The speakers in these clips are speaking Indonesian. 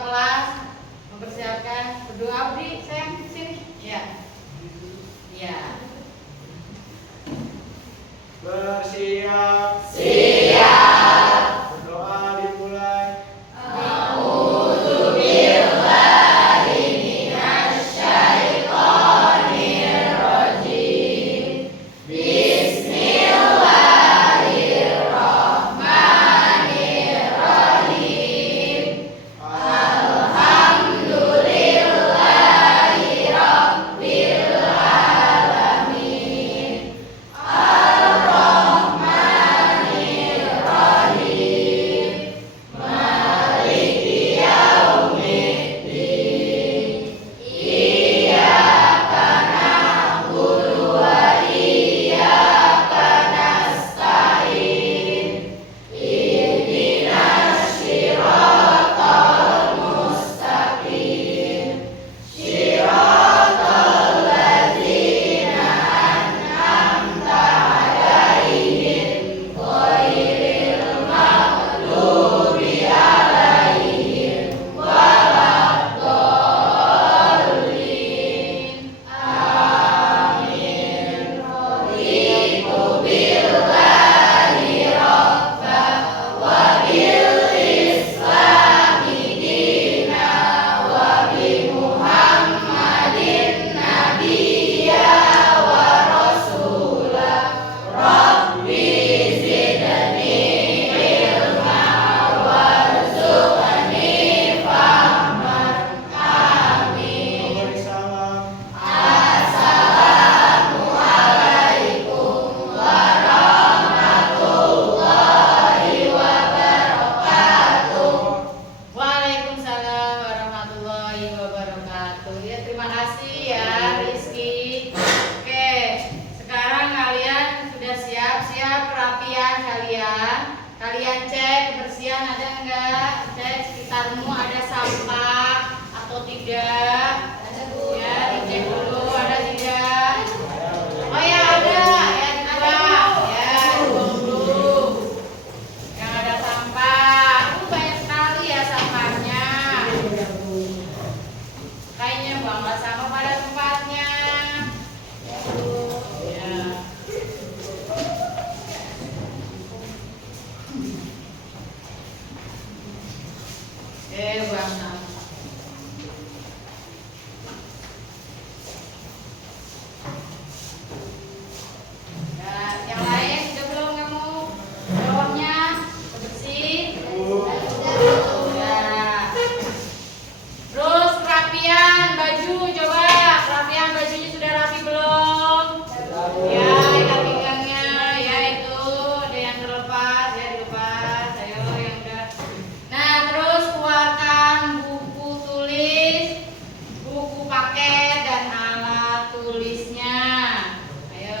kelas mempersiapkan berdoa. Budi, sayang sini. Ya. Ya. Bersiap. Siap. Berdoa dimulai. Kalian cek kebersihan ada enggak, cek sekitarmu ada sampah atau tidak. Ada, Bu. Ya, dicek dulu ada tidak. Oh ya ada, ya dibuang, ya dibuang dulu. Yang ada sampah, banyak sekali ya sampahnya. Kayaknya buanglah sampah pada tempatnya. Ya. Buang sampah. Ya, yang lain sudah belum kamu? Bawahnya bersih. Ya. Terus kerapian baju, coba kerapian bajunya sudah rapi belum? Ya, ikat pinggangnya, ya itu ada yang terlepas, ya dilepas. Ayo yang udah. Nah, terus keluarkan buku tulis, buku paket dan alat tulisnya. Ayo.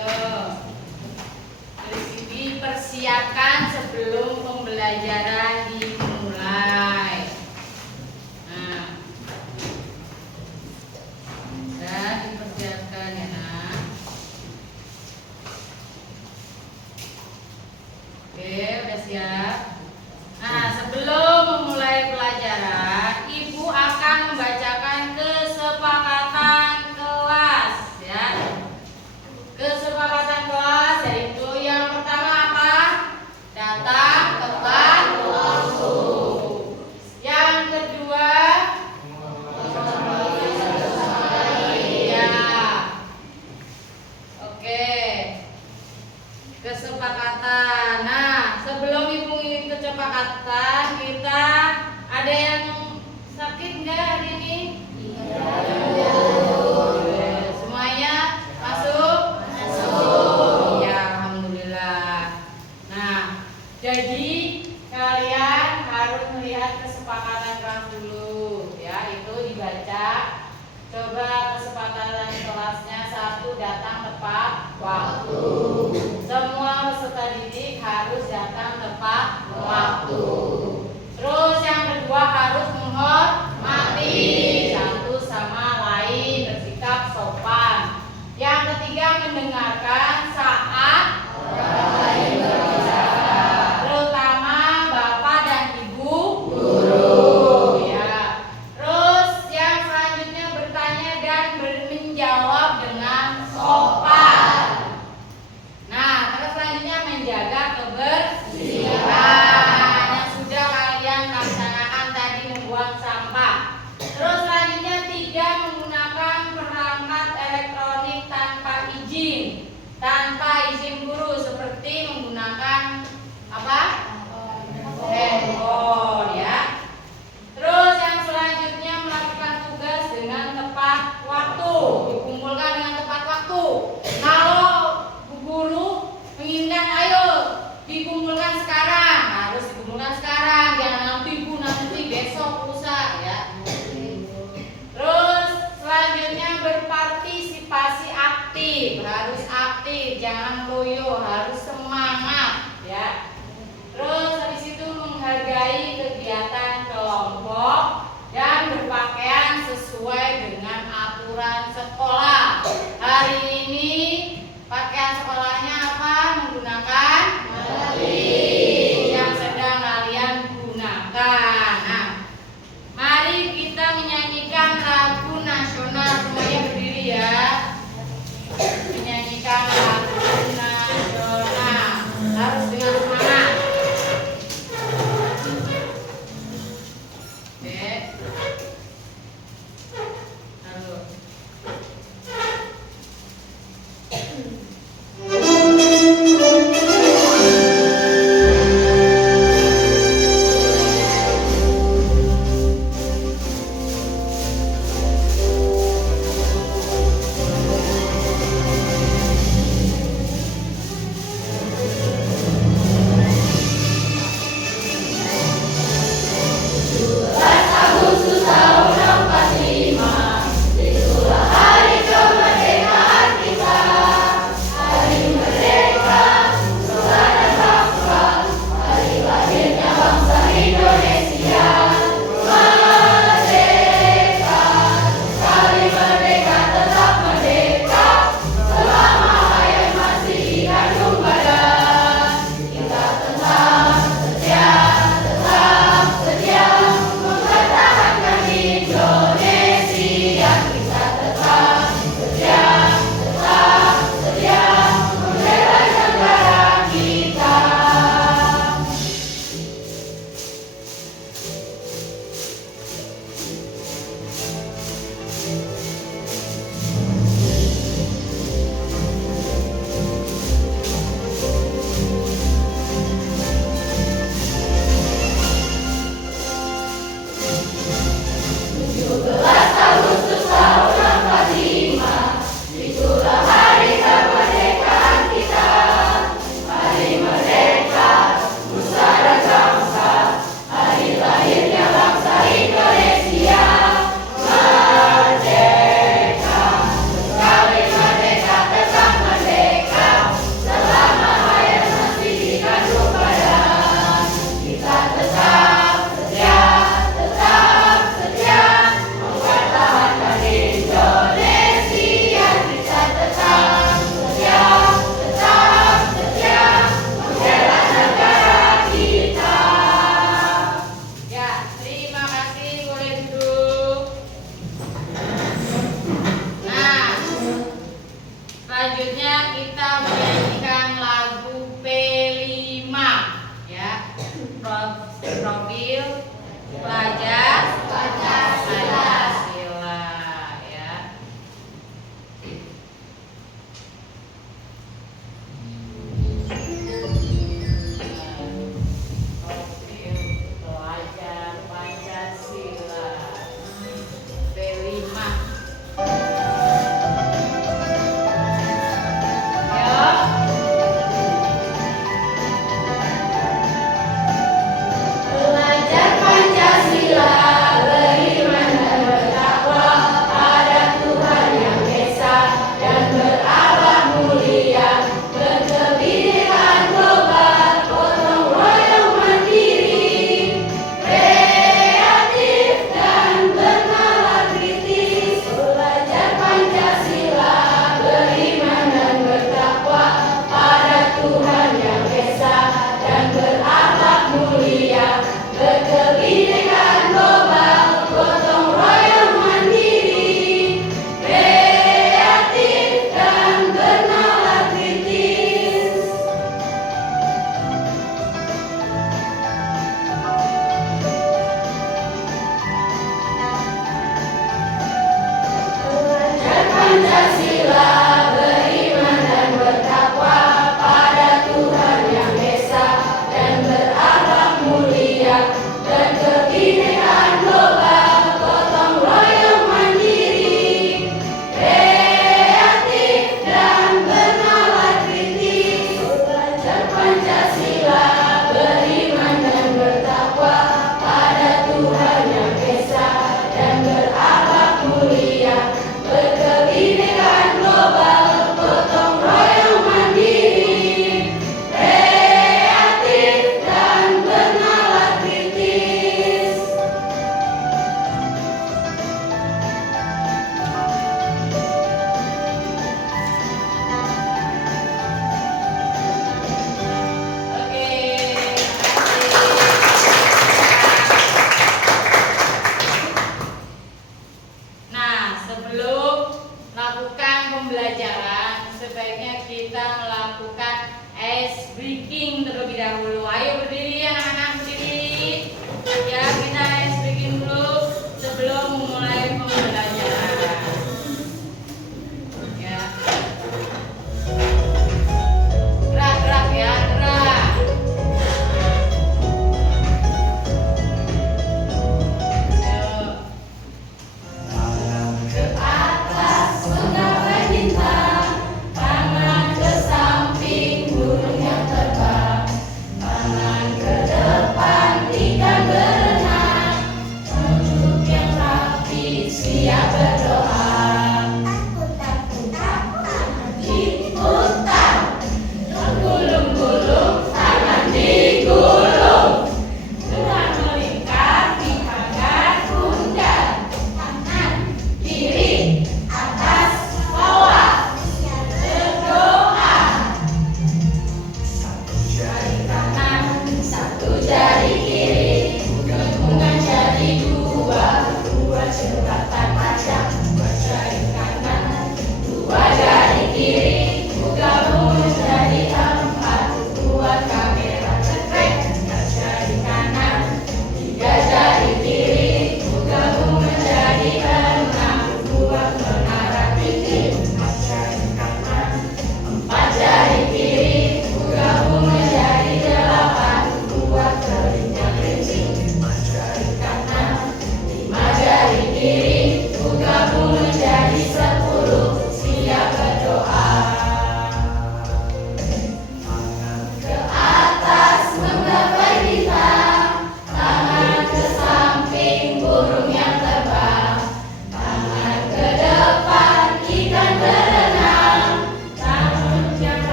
Dipersiapkan sebelum pembelajaran dimulai. Nah, dan dipersiapkan ya nak. Oke, udah siap. Nah, sebelum memulai pelajaran, Ibu akan membacakan kesepakatan kelas ya. Kesepakatan kelas yaitu yang pertama apa? Datang tepat waktu. Yang kedua, ya. Oke. Kesepakatan. Nah, sebelum Ibu ingin kesepakatan, kita ada yang sakit nggak hari ini? Iya. Semuanya masuk? Masuk. Ya, alhamdulillah. Nah, jadi kalian harus melihat kesepakatan kelas dulu, ya. Itu dibaca. Coba kesepakatan kelasnya, satu, datang tepat waktu. Semua peserta didik harus datang tepat waktu. Terus yang kedua harus menghormati satu sama lain, bersikap sopan. Yang ketiga mendengarkan saat orang lain berbicara, terutama bapak dan ibu guru. Ya.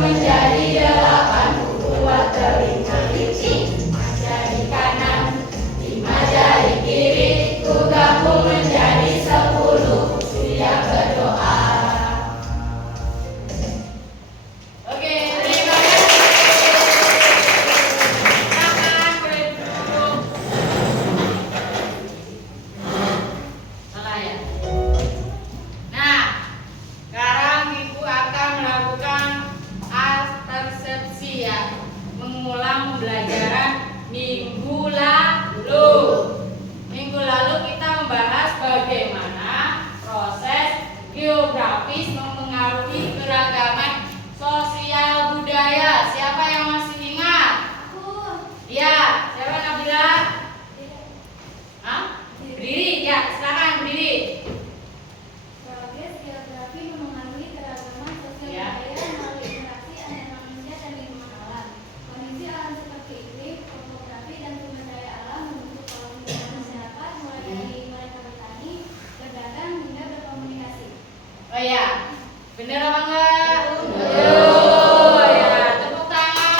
menjadi 82 telinga licin. 4 jari kanan, 5 jari kiri, ku gabung menjadi 10. Siap berdoa. Oke, terima kasih. Silakan boleh duduk. Salah ya. Nah, sekarang Ibu akan melakukan persepsi ya, mengulang pembelajaran minggu lalu. Minggu lalu kita membahas bagaimana proses geografis mempengaruhi keragaman sosial budaya. Siapa yang masih ingat? Ya, siapa Nabila? Hah? Berdiri, ya silakan berdiri. Progres geografi memengaruhi keragaman sosial Ya. budaya melalui interaksi antar manusia dan lingkungan alam. Kondisi alam seperti iklim, topografi, dan sumber daya alam membentuk pola kehidupan masyarakat mulai dari mereka bertani, berdagang, hingga berkomunikasi. Oh ya, bener apa enggak? Betul. Ya, tepuk tangan.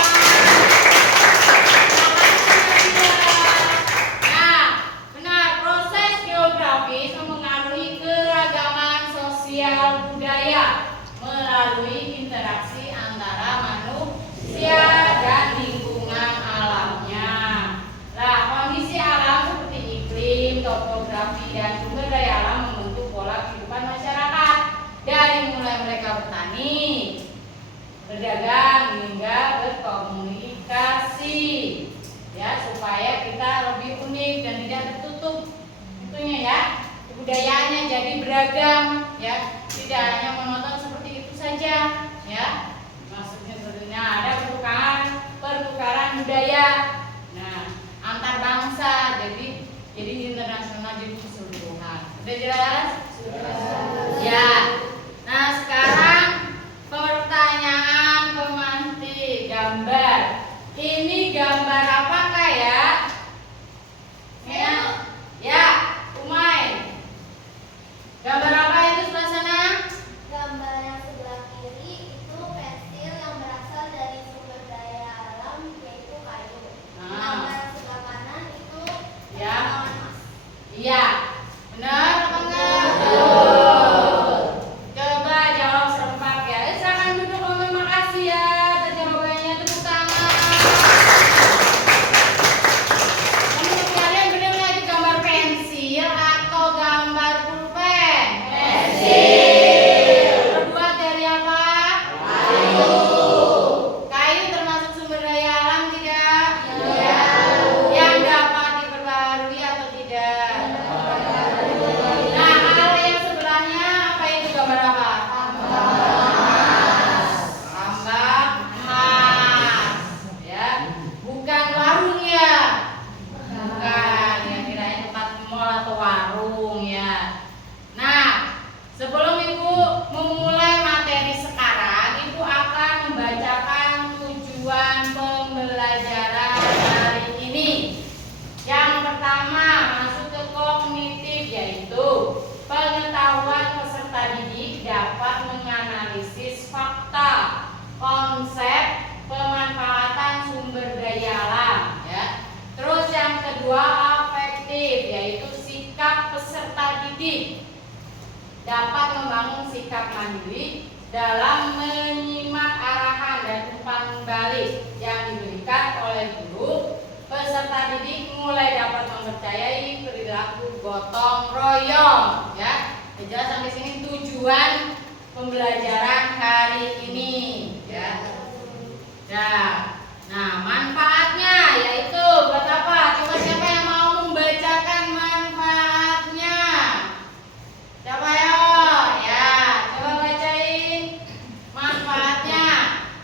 Nah, benar, proses geografis mempengaruhi keragaman sosial budaya melalui interaksi antara manusia dan lingkungan alamnya. Nah, kondisi alam seperti iklim, topografi, dan sumber daya alam membentuk pola kehidupan masyarakat dari mulai mereka bertani, berdagang, hingga berkomunikasi, ya, supaya kita lebih unik dan tidak tertutup tentunya ya, kebudayaannya jadi beragam ya, tidak hanya monoton seperti itu saja ya. Maksudnya sebenarnya ada pertukaran budaya, nah, antar bangsa, jadi internasional, jadi keseluruhan. Sudah jelas? Ya. Nah, sekarang pertanyaan pemantik gambar. Ini gambar apakah ya? Ya, Umay. Gambar apa itu sebelah sana? Gambar yang sebelah kiri itu pensil yang berasal dari sumber daya alam, yaitu kayu. Gambar yang sebelah kanan itu Ya. potongan emas. Iya. Benar apa enggak? Betul. Coba jawab serempak ya. Silakan duduk, terima kasih ya atas jawabannya. Tepuk tangan. Teman-teman kalian benar nggak itu gambar pensil atau gambar pulpen? Pensil. Terbuat dari apa? Kayu. Kayu termasuk sumber daya alam tidak? Iya. Yang dapat diperbarui atau tidak? Nah, kalau yang sebelahnya apa itu gambar apa? Tambang emas, ya, bukan warung ya, bukan, yang kirain tempat mall atau warung ya. Nah, sebelum Ibu memulai materi sekarang, Ibu akan membacakan tujuan pembelajaran hari ini. Yang pertama, masuk ke kognitif, yaitu pengetahuan peserta didik dapat menganalisis fakta, konsep, pemanfaatan sumber daya alam ya. Terus yang kedua, afektif, yaitu sikap peserta didik dapat membangun sikap mandiri dalam menyimak arahan dan umpan balik yang diberikan oleh guru. Peserta didik mulai dapat mempercayai perilaku gotong royong ya. Jelas sampai sini tujuan pembelajaran hari ini ya. Nah, manfaatnya yaitu buat apa? Coba siapa yang mau membacakan manfaatnya? Siapa ya? Ya, coba bacain manfaatnya.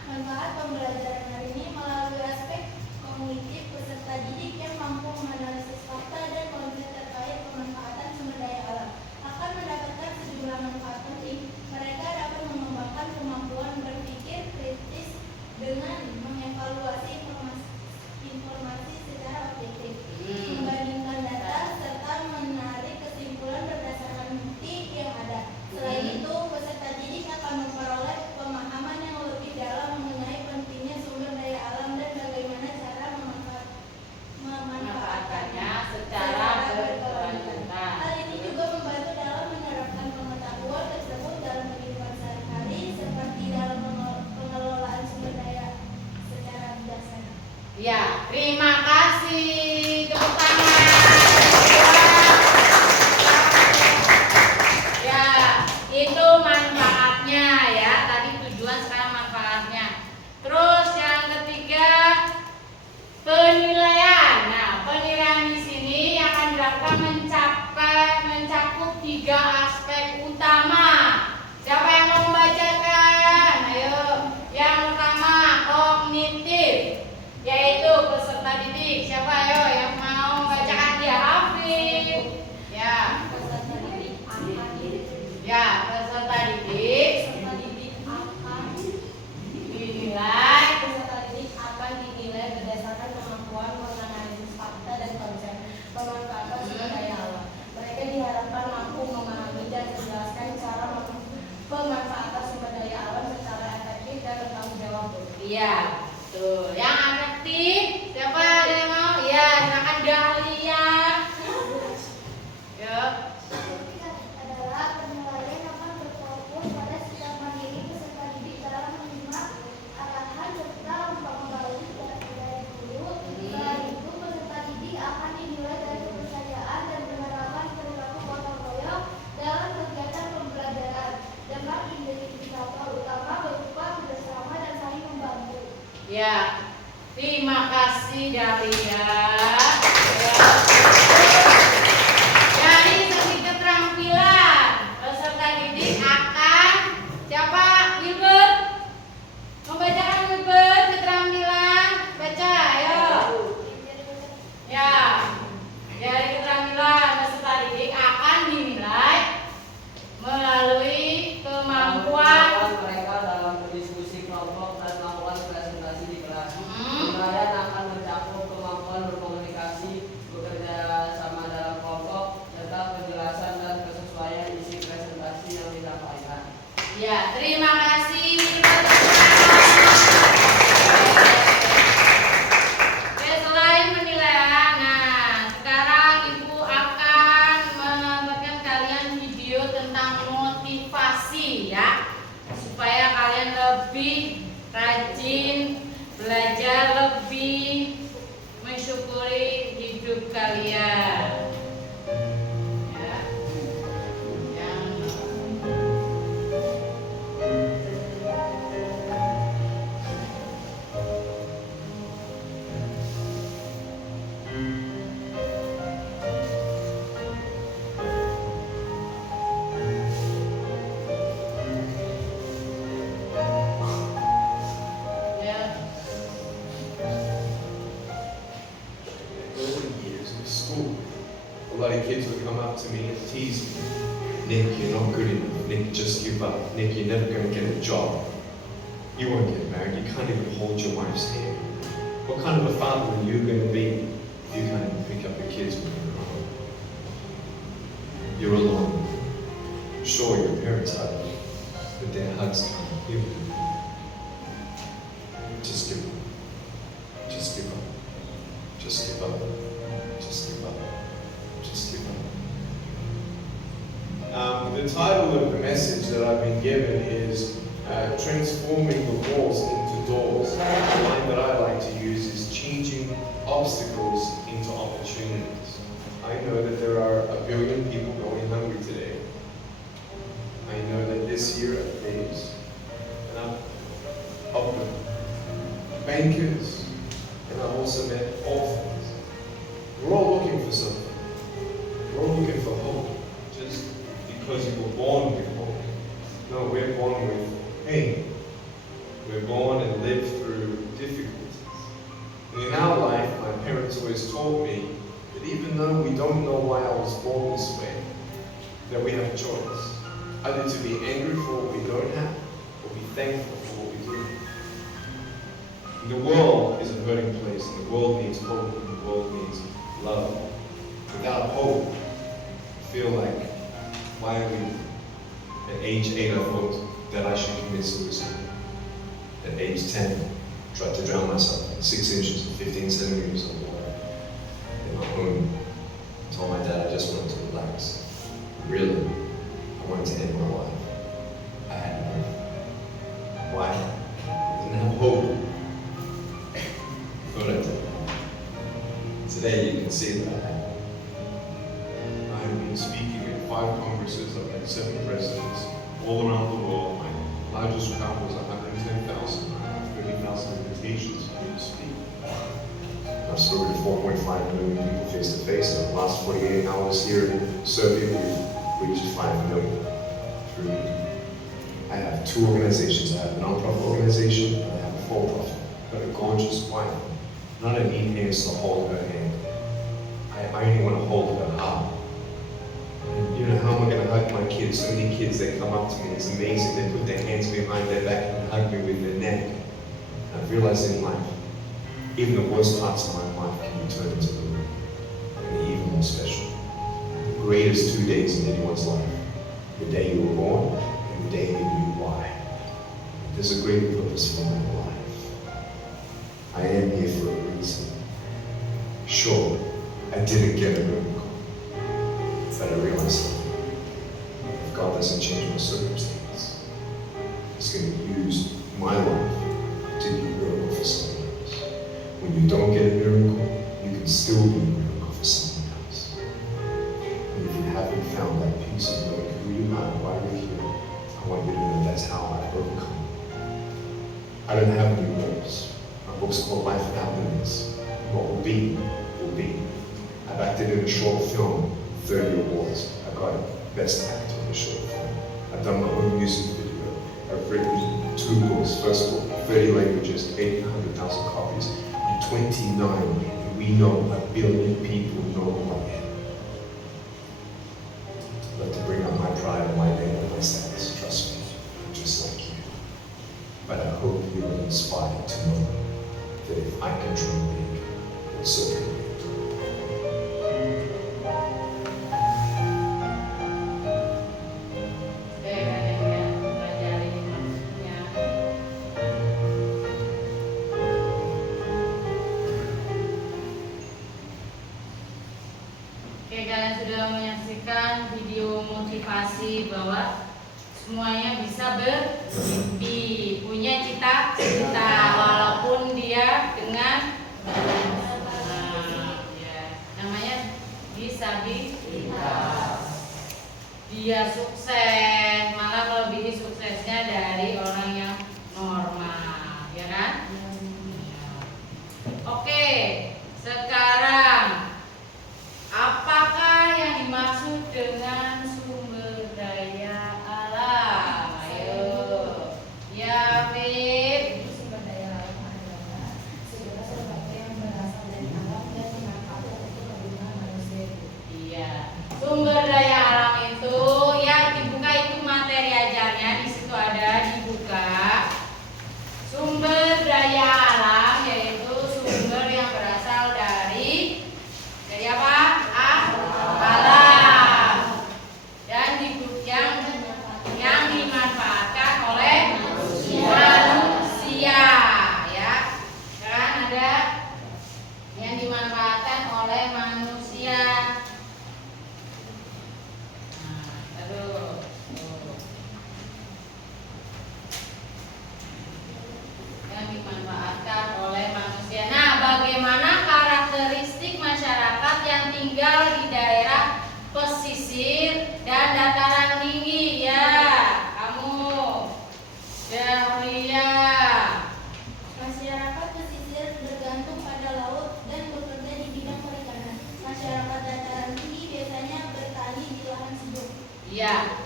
Manfaat pembelajaran hari ini melalui aspek kognitif peserta didik yang mampu menganalisis fakta dan konsep terkait pemanfaatan sumber daya alam akan mendapatkan sejumlah manfaat penting. Mereka dapat mengembangkan kemampuan Ya, terima kasih. Tepuk tangan. Ya, itu manfaatnya ya. Tadi tujuan, sekarang manfaatnya. Terus yang ketiga, penilaian. Nah, penilaian di sini akan dilakukan mencakup 3 aspek utama. Siapa yang mau membacakan? Ayo. Yang pertama, kognitif, yaitu peserta didik. Siapa ayo yang mau membacakan? Dia Afif. Ya. Peserta didik akan Ya, peserta didik dinilai berdasarkan kemampuan menganalisis fakta dan konsep pemanfaatan sumber daya alam. Mereka diharapkan mampu memahami dan menjelaskan cara pemanfaatan sumber daya alam secara efektif dan bertanggung jawab. Iya, tuh. Yang aktif, siapa ada yang mau? Ya, silakan Dahlia. Ya. Adalah penilaian akan berfokus pada sikap mandiri peserta didik dalam menerima arahan serta mempengaruhi dari guru. Selain itu, peserta didik akan dinilai dari kepercayaan dan penerapan perilaku gotong royong dalam kegiatan pembelajaran dengan indikator utama berupa bersama dan saling membantu. Ya. Terima kasih Dahlia. Ya. Dari segi keterampilan, peserta didik akan siapa? Wilbert. Membacakan Wilbert keterampilan. Baca, ayo. Ya. Dari keterampilan, peserta didik akan dinilai melalui kemampuan mereka dalam berdiskusi kelompok dan melakukan presentasi di kelas. Penilaian akan mencakup kemampuan berkomunikasi, bekerja sama dalam kelompok, serta penjelasan dan kesesuaian isi presentasi yang disampaikan. Ya, terima kasih. Oke, selain penilaian, nah sekarang Ibu akan memberikan kalian video tentang motivasi ya, supaya kalian lebih rajin belajar, lebih mensyukuri hidup kalian. Ya. Yang ya. Early years of school, a lot of kids would come up to me and tease me. Nick, you're not good enough. Nick, just give up. Nick, you're never going to get a job. You won't get married. You can't even hold your wife's hand. What kind of a father are you going to be if you can't even pick up your kids when you're home? You're alone. Sure, your parents hug you, but their hugs can't heal you. Just give up. Just give up. Just give up. Just give up. Just give up. The title of the message that I've been given is Transforming the Walls into Doors. The line that I like to use is changing obstacles into opportunities. I know that there are 1 billion people going hungry today. I know that this year at Days, and I've helped bankers, and I've also met orphans. We're all looking for something. We're all looking for hope. Just because you were born with hope. No, we're born with pain. We're born and live through difficulties. And in our life, my parents always taught me that even though we don't know why I was born this way, that we have a choice. Either to be angry for what we don't have, or be thankful for what we do have. And the world is a hurting place, and the world needs hope, and the world needs love. Without hope, I feel like, why are we? At age 8, I thought that I should commit suicide. At age 10, I tried to drown myself in 6 inches and 15 centimeters of water in my home. I told my dad I just wanted to relax. Really, I wanted to end my life. I had enough. Why? I didn't have hope. I thought I did. today you can see that. I've been speaking at 5 congresses, I've met 7 presidents all around the world. My largest crowd was 110,000. I have 30,000 invitations for me to speak. I've spoken to 4.5 million people face to face. In the last 48 hours here in Serbia, we've reached 5 million through me. I have 2 organizations. I have a non-profit organization and I have a for-profit. I've got a gorgeous wife. Not a neat hands to hold her hand. I only want to hold her heart. And you know, how am I going to hug my kids? So many kids, they come up to me, it's amazing. They put their hands behind their back and hug me with their neck. And I've realized in life, even the worst parts of my life can be turned into and even more special. The greatest 2 days in anyone's life. The day you were born and the day you knew why. There's a great purpose for my life. I am here for a reason. Sure, I didn't get a miracle, but I realized something. If God doesn't change my circumstance, He's going to use my life to be a miracle for someone else. When you don't get a miracle, you can still be a miracle for someone else. And if you haven't found that peace of knowing who you are, why you're here, I want you to know that's how I overcome. I don't have any rules. My book's called Life Without Limits. What will be, will be. I've acted in a short film, 30 awards. I got Best Actor in a short film. I've done my own music video. I've written 2 books. First book, 30 languages, 800,000 copies, and 29. And we know 1 billion people know who I am. But to bring up my pride and my name and my status, trust me, I'm just like you. But I hope you are inspired to know that if I can dream big, so can you. Oke, kalian sudah menyaksikan video motivasi bahwa semuanya bisa bermimpi, punya cita-cita, walaupun dia dengan namanya disabilitas. Dia sukses, malah melebihi suksesnya dari orang yang normal, ya kan? Oke, sekarang apakah yang dimaksud dengan sumber daya alam? Ayo, ya Fit. Sumber daya alam adalah segala sesuatu yang berasal dari alam dan dimanfaatkan untuk kegunaan manusia. Iya, sumber daya alam itu ya dibuka itu materi ajarnya, di situ ada dibuka. Sumber daya alam yaitu sumber yang berasal dari apa? Alam. Dan yang dimanfaatkan oleh manusia, ya. Kan ada yang dimanfaatkan oleh manusia. Nah, aduh. Yang dimanfaatkan oleh manusia. Nah, bagaimana karakteristik masyarakat yang tinggal di daerah pesisir dan dataran tinggi? Ya, kamu Dahlia. Masyarakat pesisir bergantung pada laut dan bekerja di bidang perikanan. Masyarakat dataran tinggi biasanya bertani di lahan sejuk. Iya.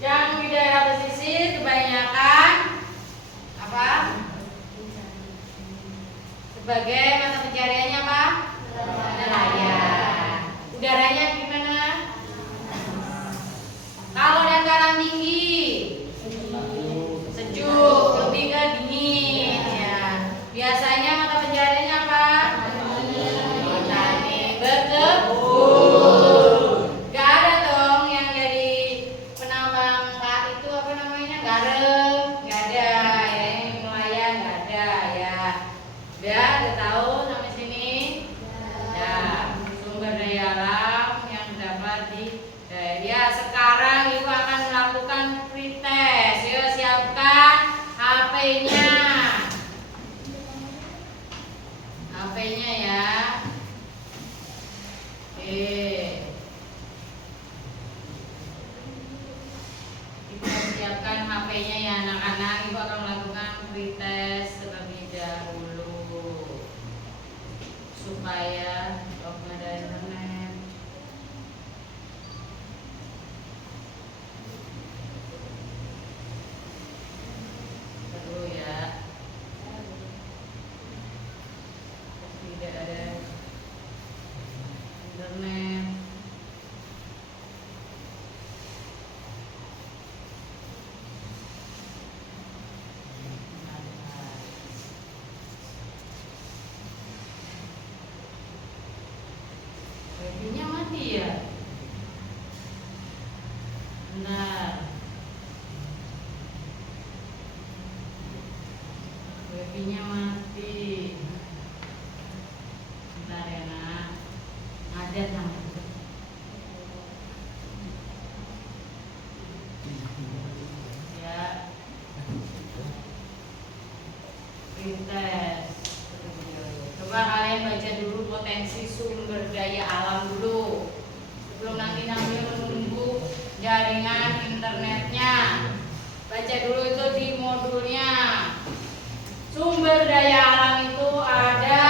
Yang di daerah pesisir kebanyakan apa? Sebagai mata pencariannya apa? Nelayan. Udaranya gimana? Kalau dataran tinggi sejuk, lebih ke dingin, ya. Biasanya mata pencariannya apa? Petani, berkebun. Gak ada dong yang jadi penambang itu apa namanya? Garam, gak ada. Ya, yang nelayan gak ada, ya. Udah tahu sampai sini? Wifi-nya mati. Bentar ya nak. Ngajar sama. Ya. Pintes. Coba kalian baca dulu potensi sumber daya alam dulu. Sebelum nanti menunggu jaringan internetnya. Baca dulu itu di modulnya. Sumber daya alam itu ada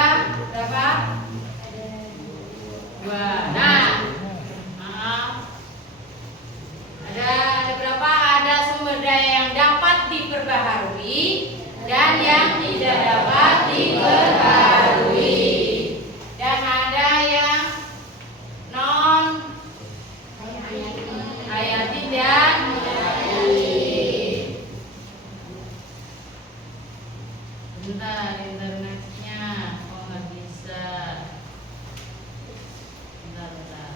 berapa? Dua. Ada berapa? Ada sumber daya yang dapat diperbaharui dan yang tidak dapat diperbaharui. Dan ada yang non hayati dan hayati. Bentar internetnya kok nggak bisa. Bentar.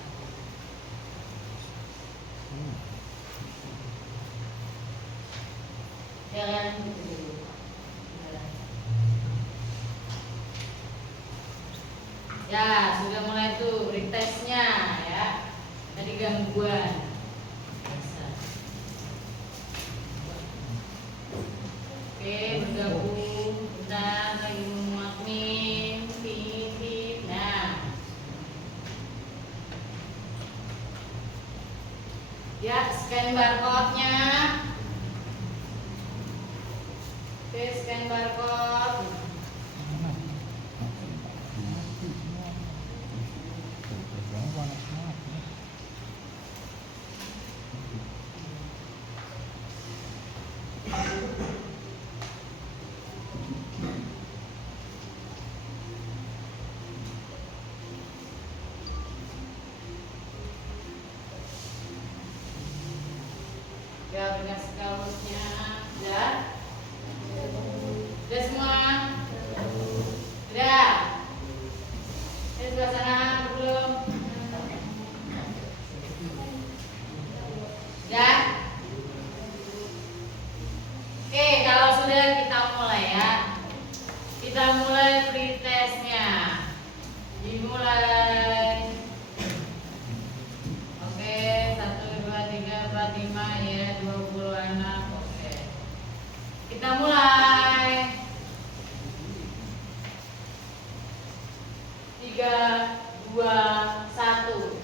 Jangan dulu. Ya, sudah mulai tuh retestnya ya. Tadi gangguan. Biasa. Oke, bergabung. Bentar lagi admin. Pipip. Nah. Ya, scan barcode-nya. Oke, scan barcode. Ya, dengan sekalusnya. Ya. Udah semua? Udah. Di sebelah sana belum? Udah? Oke, kalau sudah kita mulai ya. Kita mulai pretestnya. Dimulai. Oke, 1, 2, 3, 4, 5 ya, 20 anak. Oke. Kita mulai. 3, 2, 1.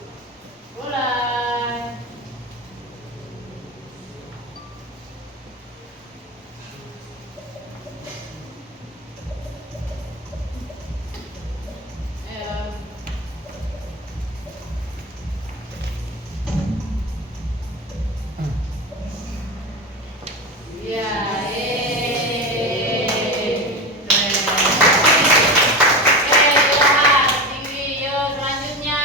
Mulai. Ayo. Ya, keren. Oke, lihat tinggi. Yuk, selanjutnya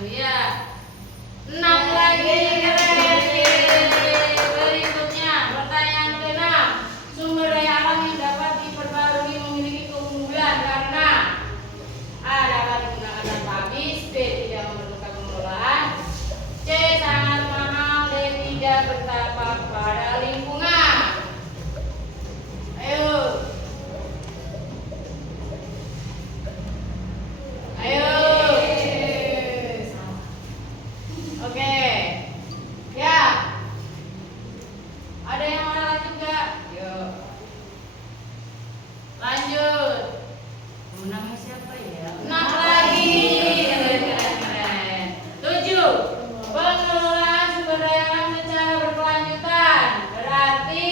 tuh ya. 6 lagi, keren. Berikutnya pertanyaan ke-6. Sumber daya alam yang dapat diperbarui memiliki keunggulan karena A. Dapat digunakan tanpa habis, B. Tidak memerlukan pengelolaan, C. Sangat mahal, D. Tidak berdampak pada lingkungan. Ayo. Ayo. Oke. Ya. Ada yang mau lanjut nggak? Yuk. Lanjut. Menangnya siapa ya? 6 lagi. Keren. 7. Pengelolaan sumber daya alam secara berkelanjutan. Berarti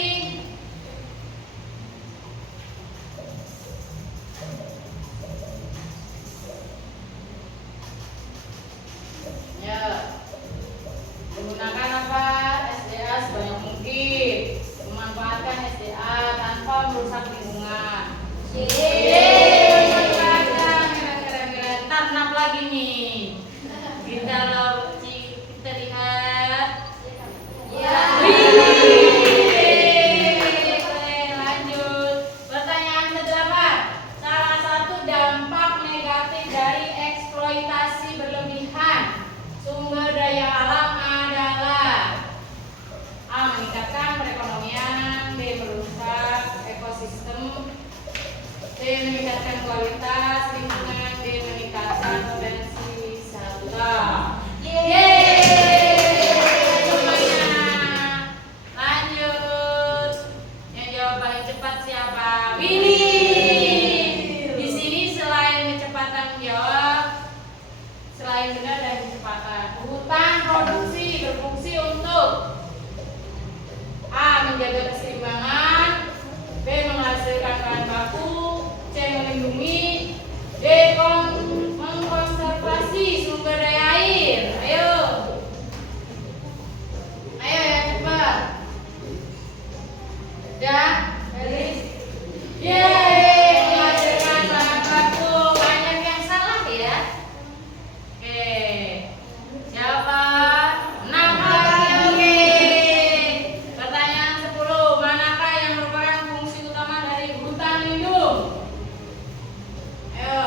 ya, menggunakan apa? SDA sebanyak mungkin. Memanfaatkan SDA tanpa merusak lingkungan. Memanfaatkan, keren. Ntar 6 lagi nih. Kita lihat. Ya. Keren, lanjut. Pertanyaan ke-8. Salah satu dampak negatif dari eksploitasi berlebihan sumber daya alam adalah A. Meningkatkan perekonomian, B. Merusak ekosistem, C. Meningkatkan kualitas lingkungan, D. Meningkatkan potensi wisata. Semuanya. Lanjut. Yang jawab paling cepat siapa? Winnie. Di sini selain kecepatan menjawab, selain benar dan kecepatan, hutan produksi berfungsi untuk A. Menjaga keseimbangan, B. Menghasilkan bahan baku, C. Melindungi, D. Mengkonservasi sumber daya air. Ayo. Ayo ya cepat. Udah? Beres? Yeay, menghasilkan bahan baku. Banyak yang salah ya. Oke. Siapa? 6 lagi. Oke. Pertanyaan 10. Manakah yang merupakan fungsi utama dari hutan lindung? Ayo.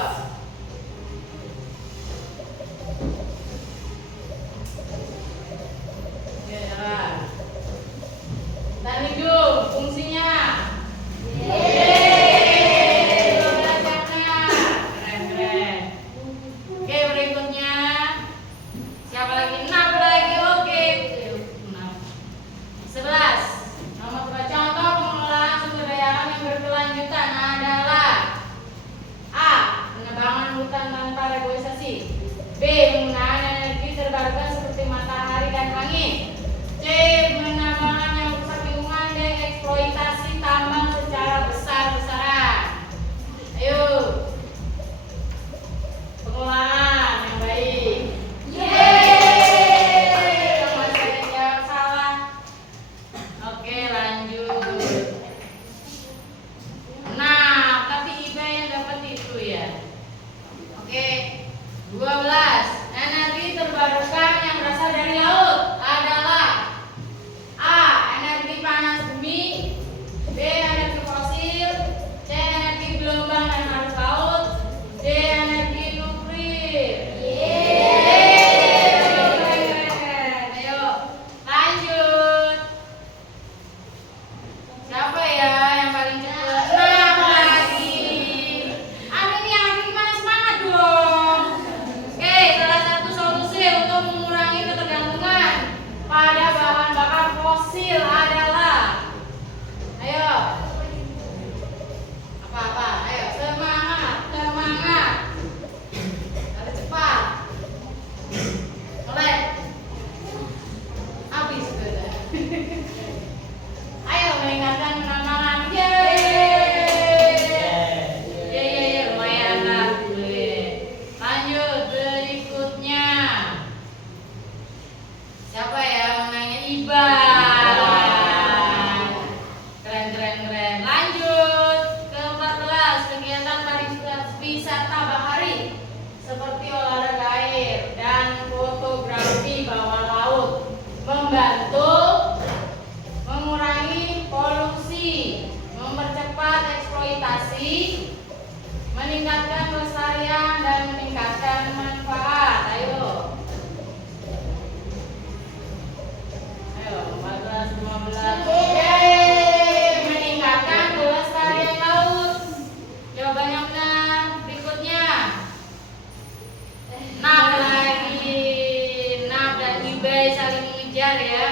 belajar ya.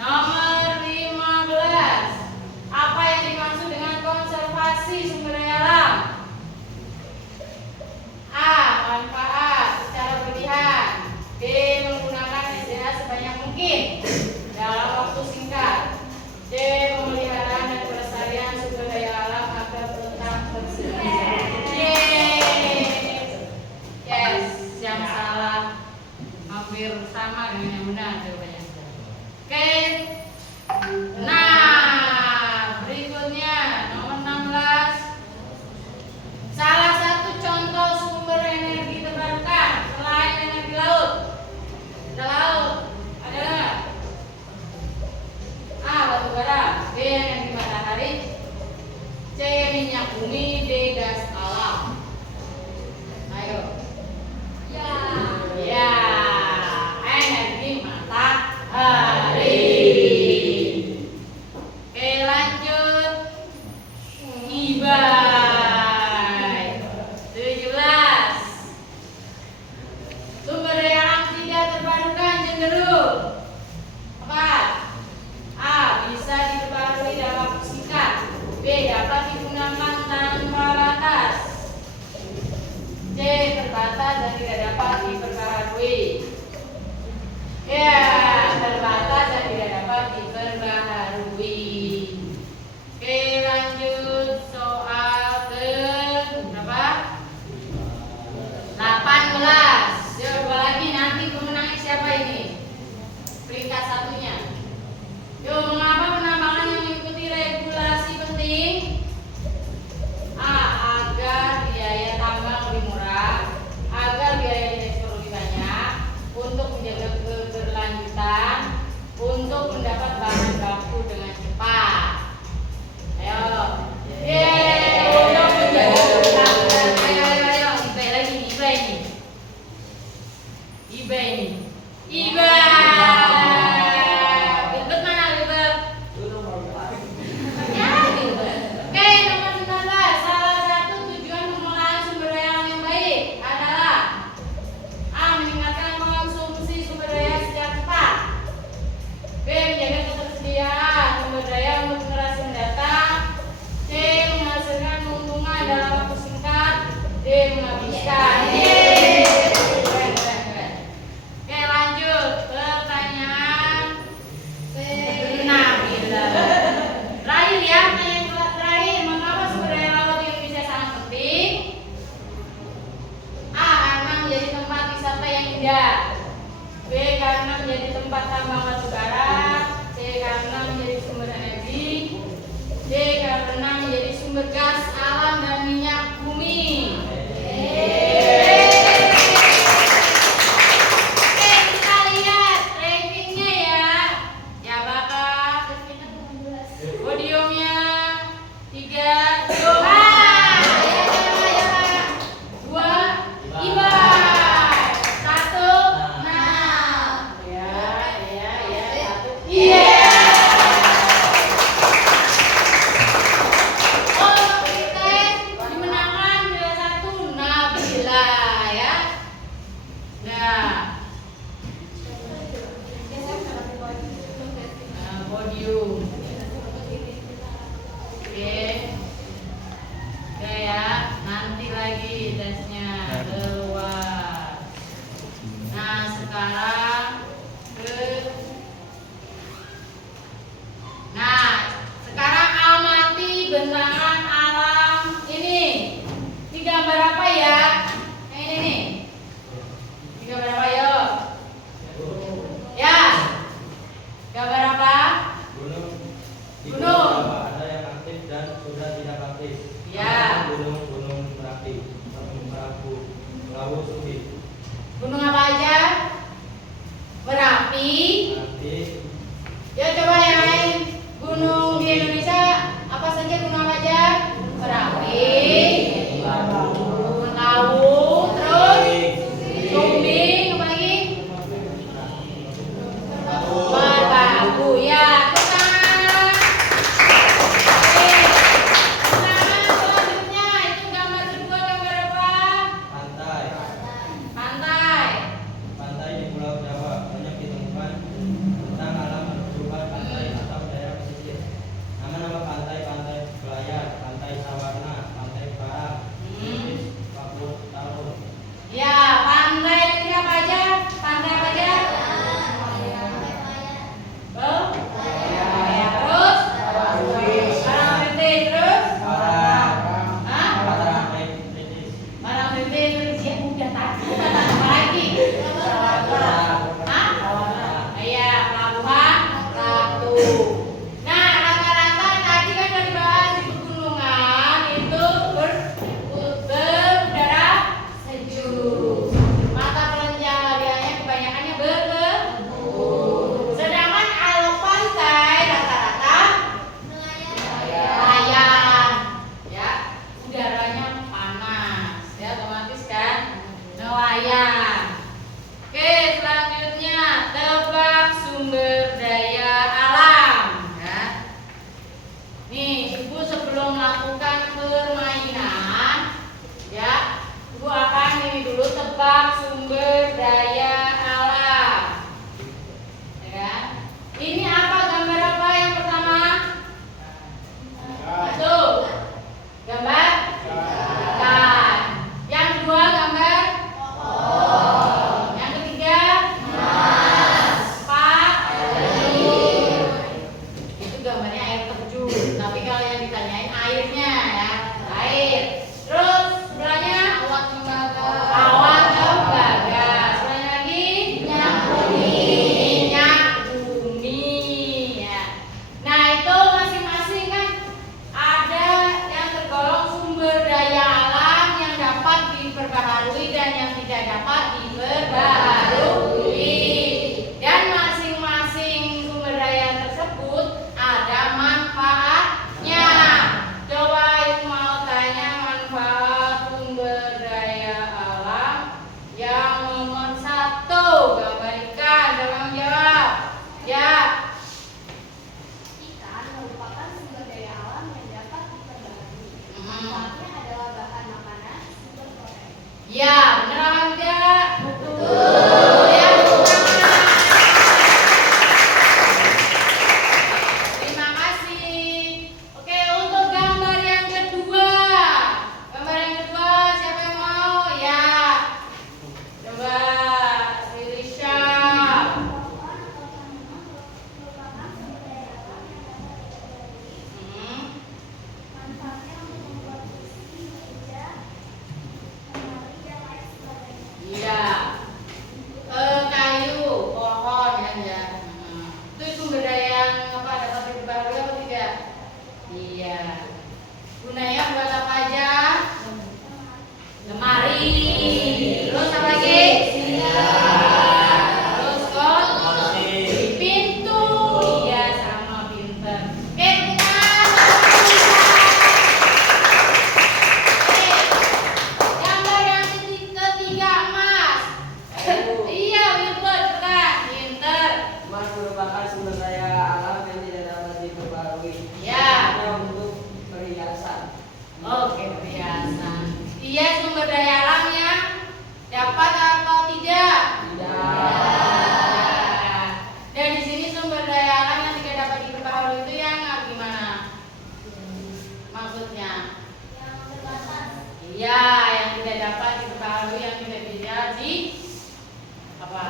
Nomor 15. Apa yang dimaksud dengan konservasi sumber daya alam? A. Manfaat secara berlebihan. B. Menggunakan SDA sebanyak mungkin dalam waktu singkat. D. Pemeliharaan dan pelestarian sumber daya alam agar tetap tersedia. Yes, yang salah hampir sama dengan yang benar jawabannya. Oke. Nah, berikutnya nomor 16. Salah satu contoh sumber energi terbarukan selain energi laut. Ada laut, ada nggak? A. Batu bara. B. Energi matahari. C. Minyak bumi. D. Gas alam. Ayo. Ya, energi matahari. Oke, lanjut. Ibai. 17. Sumber daya alam tidak terbarukan cenderung apa? A. Bisa diperbarui dalam waktu singkat. B. Dapat digunakan tanpa batas. C. Terbatas dan tidak dapat diperbaharui. Ya, terbatas dan tidak dapat diperbaharui. Oke, lanjut soal ke berapa? 18. Yuk, dua lagi, nanti pemenangnya siapa ini? Peringkat satunya. Yuk, mengapa penambangan yang mengikuti regulasi penting? A. Agar biaya tambang lebih murah, agar biaya diekspor lebih banyak, untuk menjaga keberlanjutan, untuk mendapat bahan baku dengan cepat. Ayo. Yeay, untuk menjaga keberlanjutan. Ayo. Ibai lagi nih, Ibai nih. Ibai nih. Ibai. Gilbert mana Gilbert? Ya, Gilbert. Oke, nomor 19. Salah satu tujuan pengelolaan sumber daya alam yang baik adalah A. Meningkatkan konsumsi sumber daya secara cepat. B. Menjaga ketersediaan sumber daya untuk generasi mendatang. C. Menghasilkan keuntungan dalam waktu singkat. D. Menghabiskan. Yeay. Keren. Oke, lanjut. Pertanyaan Nabila. Terakhir ya, pertanyaan terakhir. Mengapa sumber daya laut di Indonesia sangat penting? A. Karena menjadi tempat wisata yang indah. B. Karena menjadi tempat tambang batu bara. C. Karena menjadi sumber energi. D. Karena menjadi sumber gas alam dan minyak bumi. Oke, kita lihat rankingnya ya. Ya bakal podiumnya 3, 2, 2, Ibai, 1, Nah. Ya, 1. Iya. Oh, kita dimenangkan 2-1 Nabila. melakukan permainan, ya, Ibu akan ini dulu tebak sumber daya alam. Ya kan? Ini apa, gambar apa yang pertama? Masuk. Gambar? Ikan. Yang kedua gambar? Yang ketiga? Empat? Itu gambarnya air terjun. Tapi kalau yang ditanyain airnya ya, air. Terus sebelahnya awan tembaga. Sebelahnya lagi minyak bumi. Ya. Nah itu masing-masing kan ada yang tergolong sumber daya alam yang dapat diperbaharui dan yang tidak dapat diperbaharui. Dan masing-masing sumber daya tersebut ada manfaatnya. Coba Ibu mau tanya manfaat sumber daya alam yang nomor 1, gambar ikan. Siapa yang jawab? Ya. Ikan merupakan sumber daya alam yang dapat diperbaharui. Manfaatnya adalah bahan makanan, sumber protein. Ya, benar apa enggak? Betul. Yang pertama. Terima kasih. Oke, untuk gambar yang kedua. Gambar yang kedua siapa yang mau? Ya. Coba Sirisha. Pohon atau tanaman merupakan sumber daya alam yang dapat diperbaharui. Manfaatnya untuk membuat kursi, meja, lemari, dan lain sebagainya. Iya. Kayu, pohon ya. Itu sumber daya yang apa dapat diperbaharui apa tidak? Iya. Gunanya buat apa aja? Lemari. Terus apa lagi? Terus kok? Pintu. Iya, sama pinter. Oke, kita gambar yang ketiga, Mas. Iya, pinter kan? Pinter. Emas merupakan sumber daya alam yang tidak dapat diperbarui. Ya. Hanya untuk perhiasan. Oke, perhiasan. Iya, sumber daya alam yang dapat atau tidak? Tidak. Dan di sini sumber daya alam yang tidak dapat diperbaharui itu yang gimana? Maksudnya? Yang terbatas. Iya, yang tidak dapat diperbaharui, yang tidak bisa apa?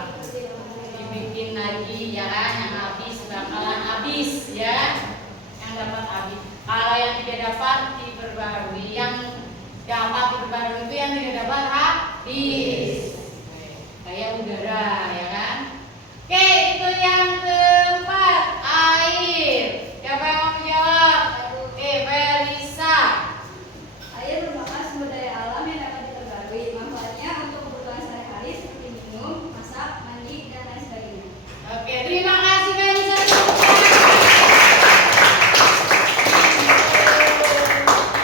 Dibikin lagi ya kan, yang habis bakalan habis ya, yang dapat habis. Kalau yang tidak dapat diperbaharui, yang dapat diperbaharui itu yang tidak dapat habis. Kayak udara ya kan. Oke, itu yang keempat, air. Siapa yang mau menjawab? Oke, Felisa. Air merupakan sumber daya alam yang dapat diperbarui. Manfaatnya untuk kebutuhan sehari-hari seperti minum, masak, mandi, dan lain sebagainya. Oke, terima kasih Felisa.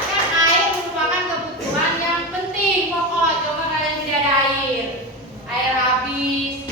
Kan air merupakan kebutuhan yang penting pokok. Coba kalian tidak ada air, air habis,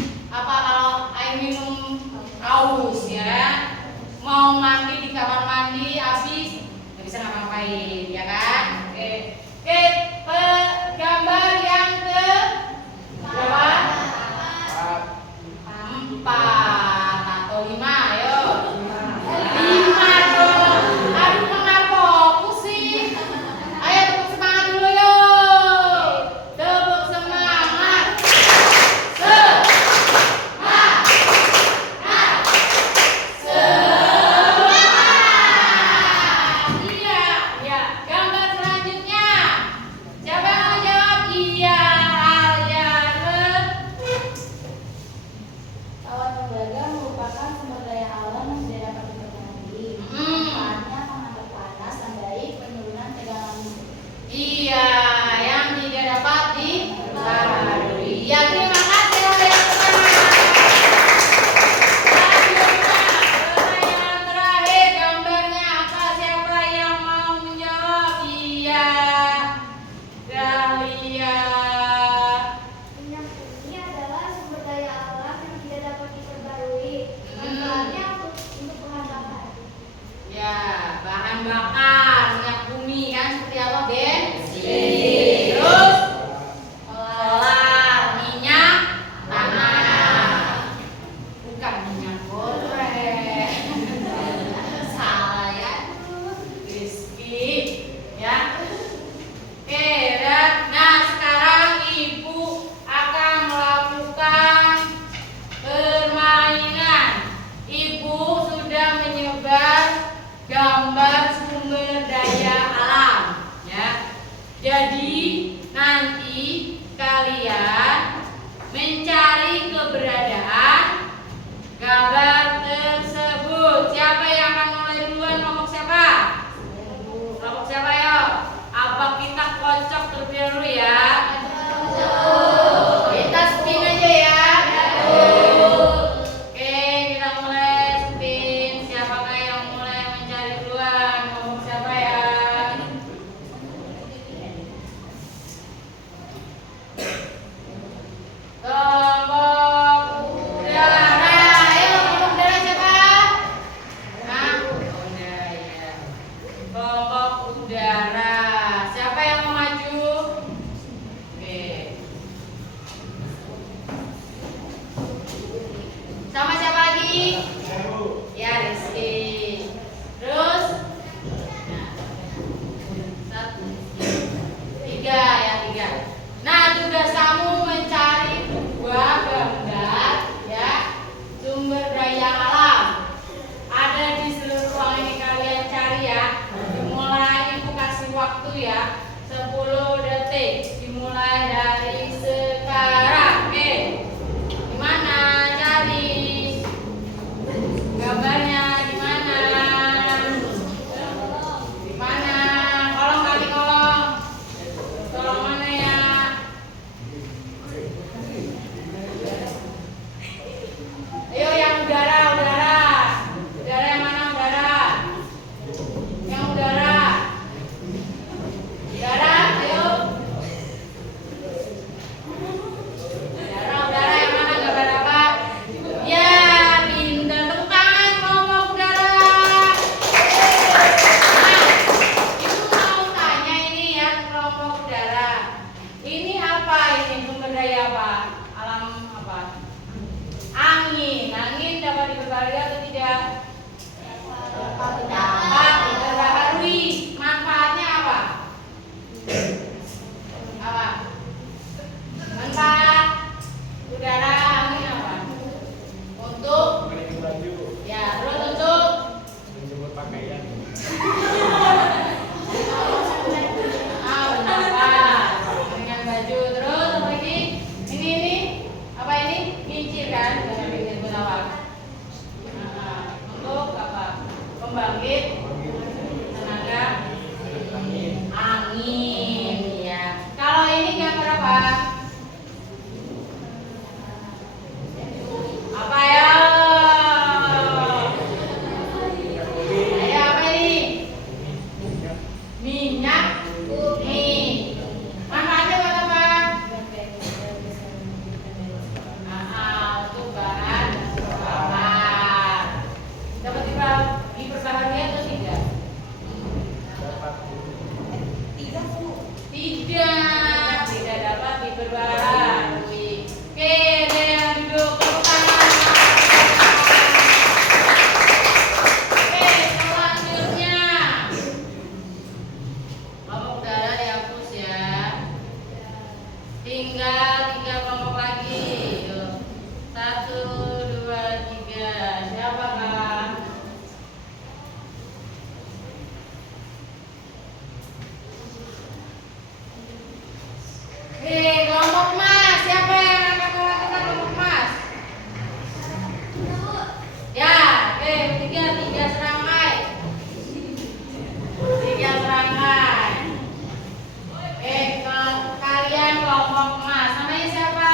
kan? Jangan bikin Gunawan. Untuk apa? Pembangkit tenaga angin ya. Kalau ini gambar apa? Apa ya? Ayo apa ini? Minyak bumi. Manfaatnya buat apa? Untuk bahan bakar. Dapat diperbaharui atau tidak? Tidak dapat diperbaharui. Oke, ada yang duduk tepuk tangan. Oke, selanjutnya kelompok udara dihapus ya. Tinggal 3 kelompok lagi. Yuk. 1, 2, 3. Siapa kak? Kelompok Mas. Siapa yang akan melakukan kelompok Mas? Ya, oke, 3 serangkai. 3 serangkai. Kalian kelompok Mas. Namanya siapa?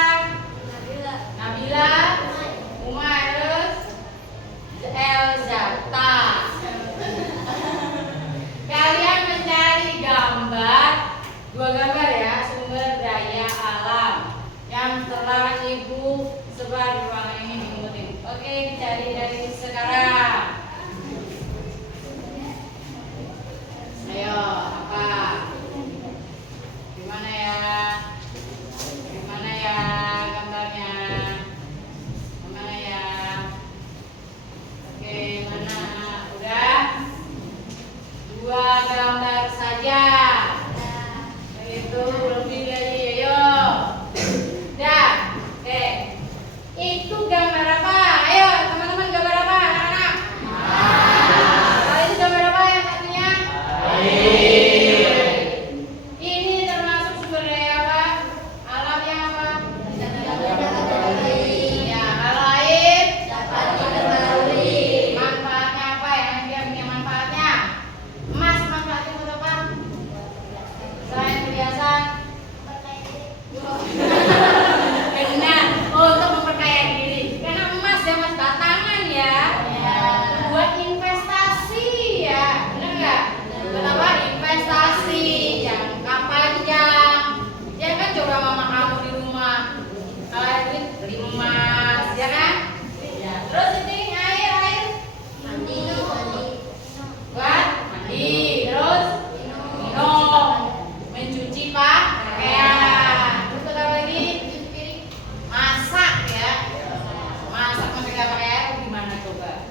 Nabila, Umay, terus Elzata. Kalian mencari gambar, 2 gambar ya, sumber daya alam yang telah Ibu sebar di ruangan ini dimutin. Oke, dicari dari sekarang. Ayo, apa? Gimana ya? Gimana ya gambarnya? Gimana ya? Oke, mana? Udah? 2 gambar saja. Itu lebih dari ayo. Dah. Oke. Itu gambar apa? Ayo, teman-teman, gambar apa? Anak-anak. Kalau itu gambar apa yang artinya? Ini termasuk sumber daya apa? Alam yang apa? Ya, kalau air dapat diperbarui. Manfaatnya apa ya? Dia punya manfaatnya. Emas manfaatnya buat apa? Selain perhiasan. Benar, untuk memperkaya diri. Karena emas ya mas batangan ya. Buat investasi ya, benar nggak? Kenapa investasi jangka panjang? Ya kan coba mama kamu di rumah. Kalau ada duit beli emas, ya kan? Ya. Terus ini air. Buat mandi, terus minum, mencuci pakaian. Terus apa lagi? Masak ya. Masak pakai air gimana coba?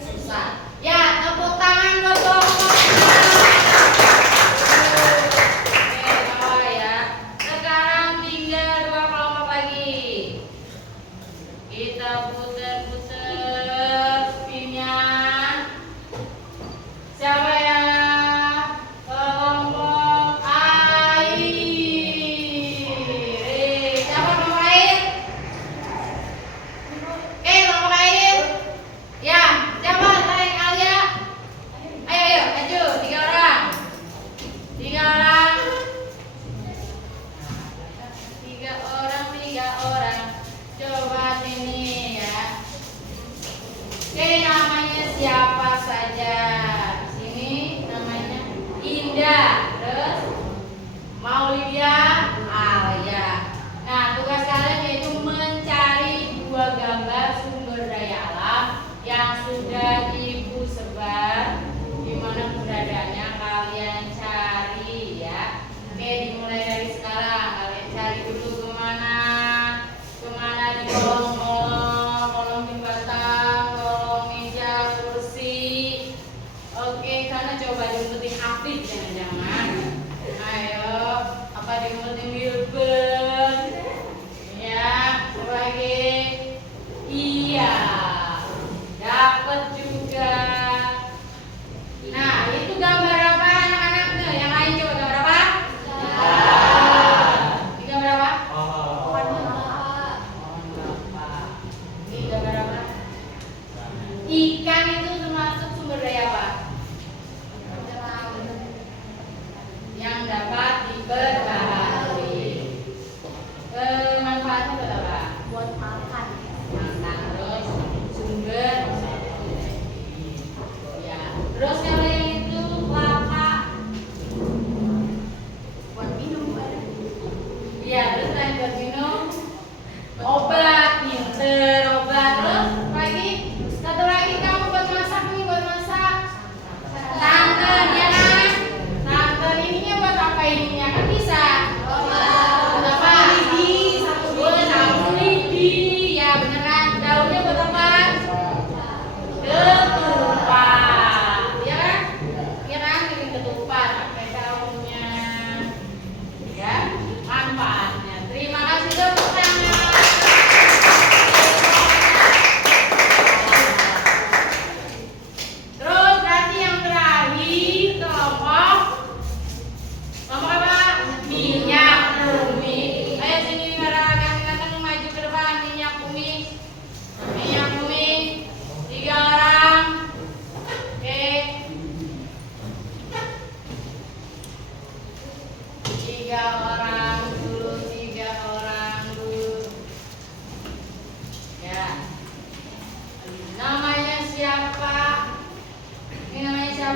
Susah. Ya, tepuk tangan buat kelompok. Oke, bawah ya. Sekarang tinggal 2 kelompok lagi. Kita puter-puter spinnya. Siapa ya? Kelompok air. Siapa kelompok air? Kelompok air. Ya, siapa? Tarik Alia. Ayo, maju. 3 orang. 3 orang. 3 orang. Coba sini ya.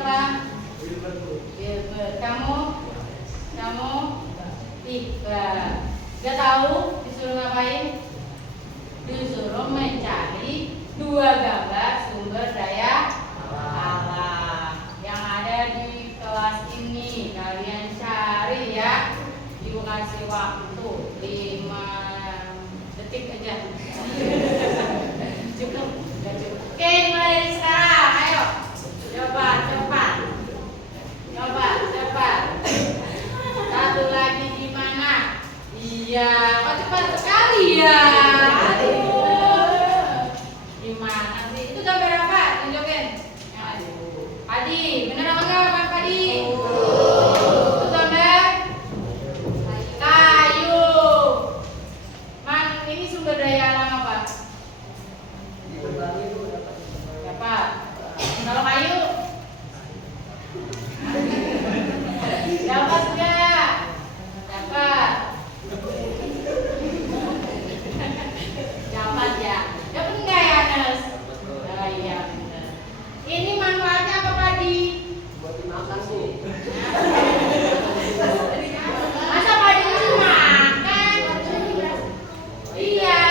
apa? Gilbert. Kamu? Tiga. Gak tahu disuruh ngapain? Disuruh mencari 2 gambar sumber daya alam yang ada di kelas ini. Kalian cari ya. Ibu kasih waktu 5 detik aja. Cukup? Gak cukup. Oke, mulai dari sekarang. Ayo. Cepat. Satu lagi di mana? Iya, kok cepat sekali ya. Aduh. Di mana sih? Itu gambar apa? Tunjukin. Padi, bener apa enggak Mas Padi? Itu gambar kayu. Ini sumber daya alam apa? Dapat. Kalau kayu? Dapat enggak? Dapat. Dapat ya. Dapat enggak ya, Nes? Oh iya benar. Ini manfaatnya apa Padi? Buat dimakan sih. Masa padi itu makan? Iya.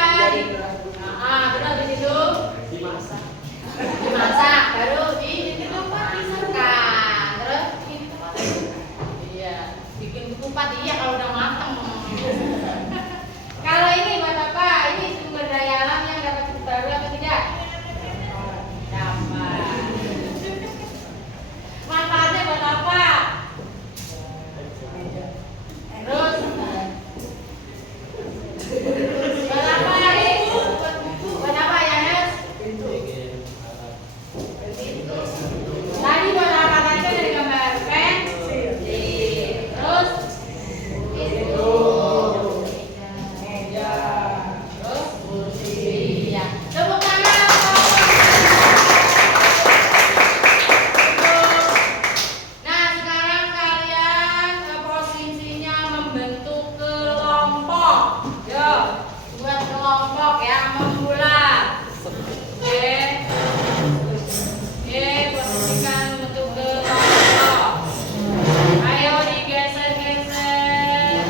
Terus habis itu dimasak, baru disekan, terus iya, bikin ketupat iya kalau udah matang. Kalau ini buat apa? Ini sumber daya alam yang dapat baru apa tidak? Dapat. Manfaatnya buat apa? Terus buat apa Ibu? Buat apa ya Nes? Tadi buat apa aja dari gambar pensil. Terus meja. Terus kursi. Iya. Tepuk tangan. Nah, sekarang kalian posisinya membentuk kelompok. Yo, buat kelompok ya, membulat. Oke. Posisikan membentuk kelompok. Ayo digeser-geser.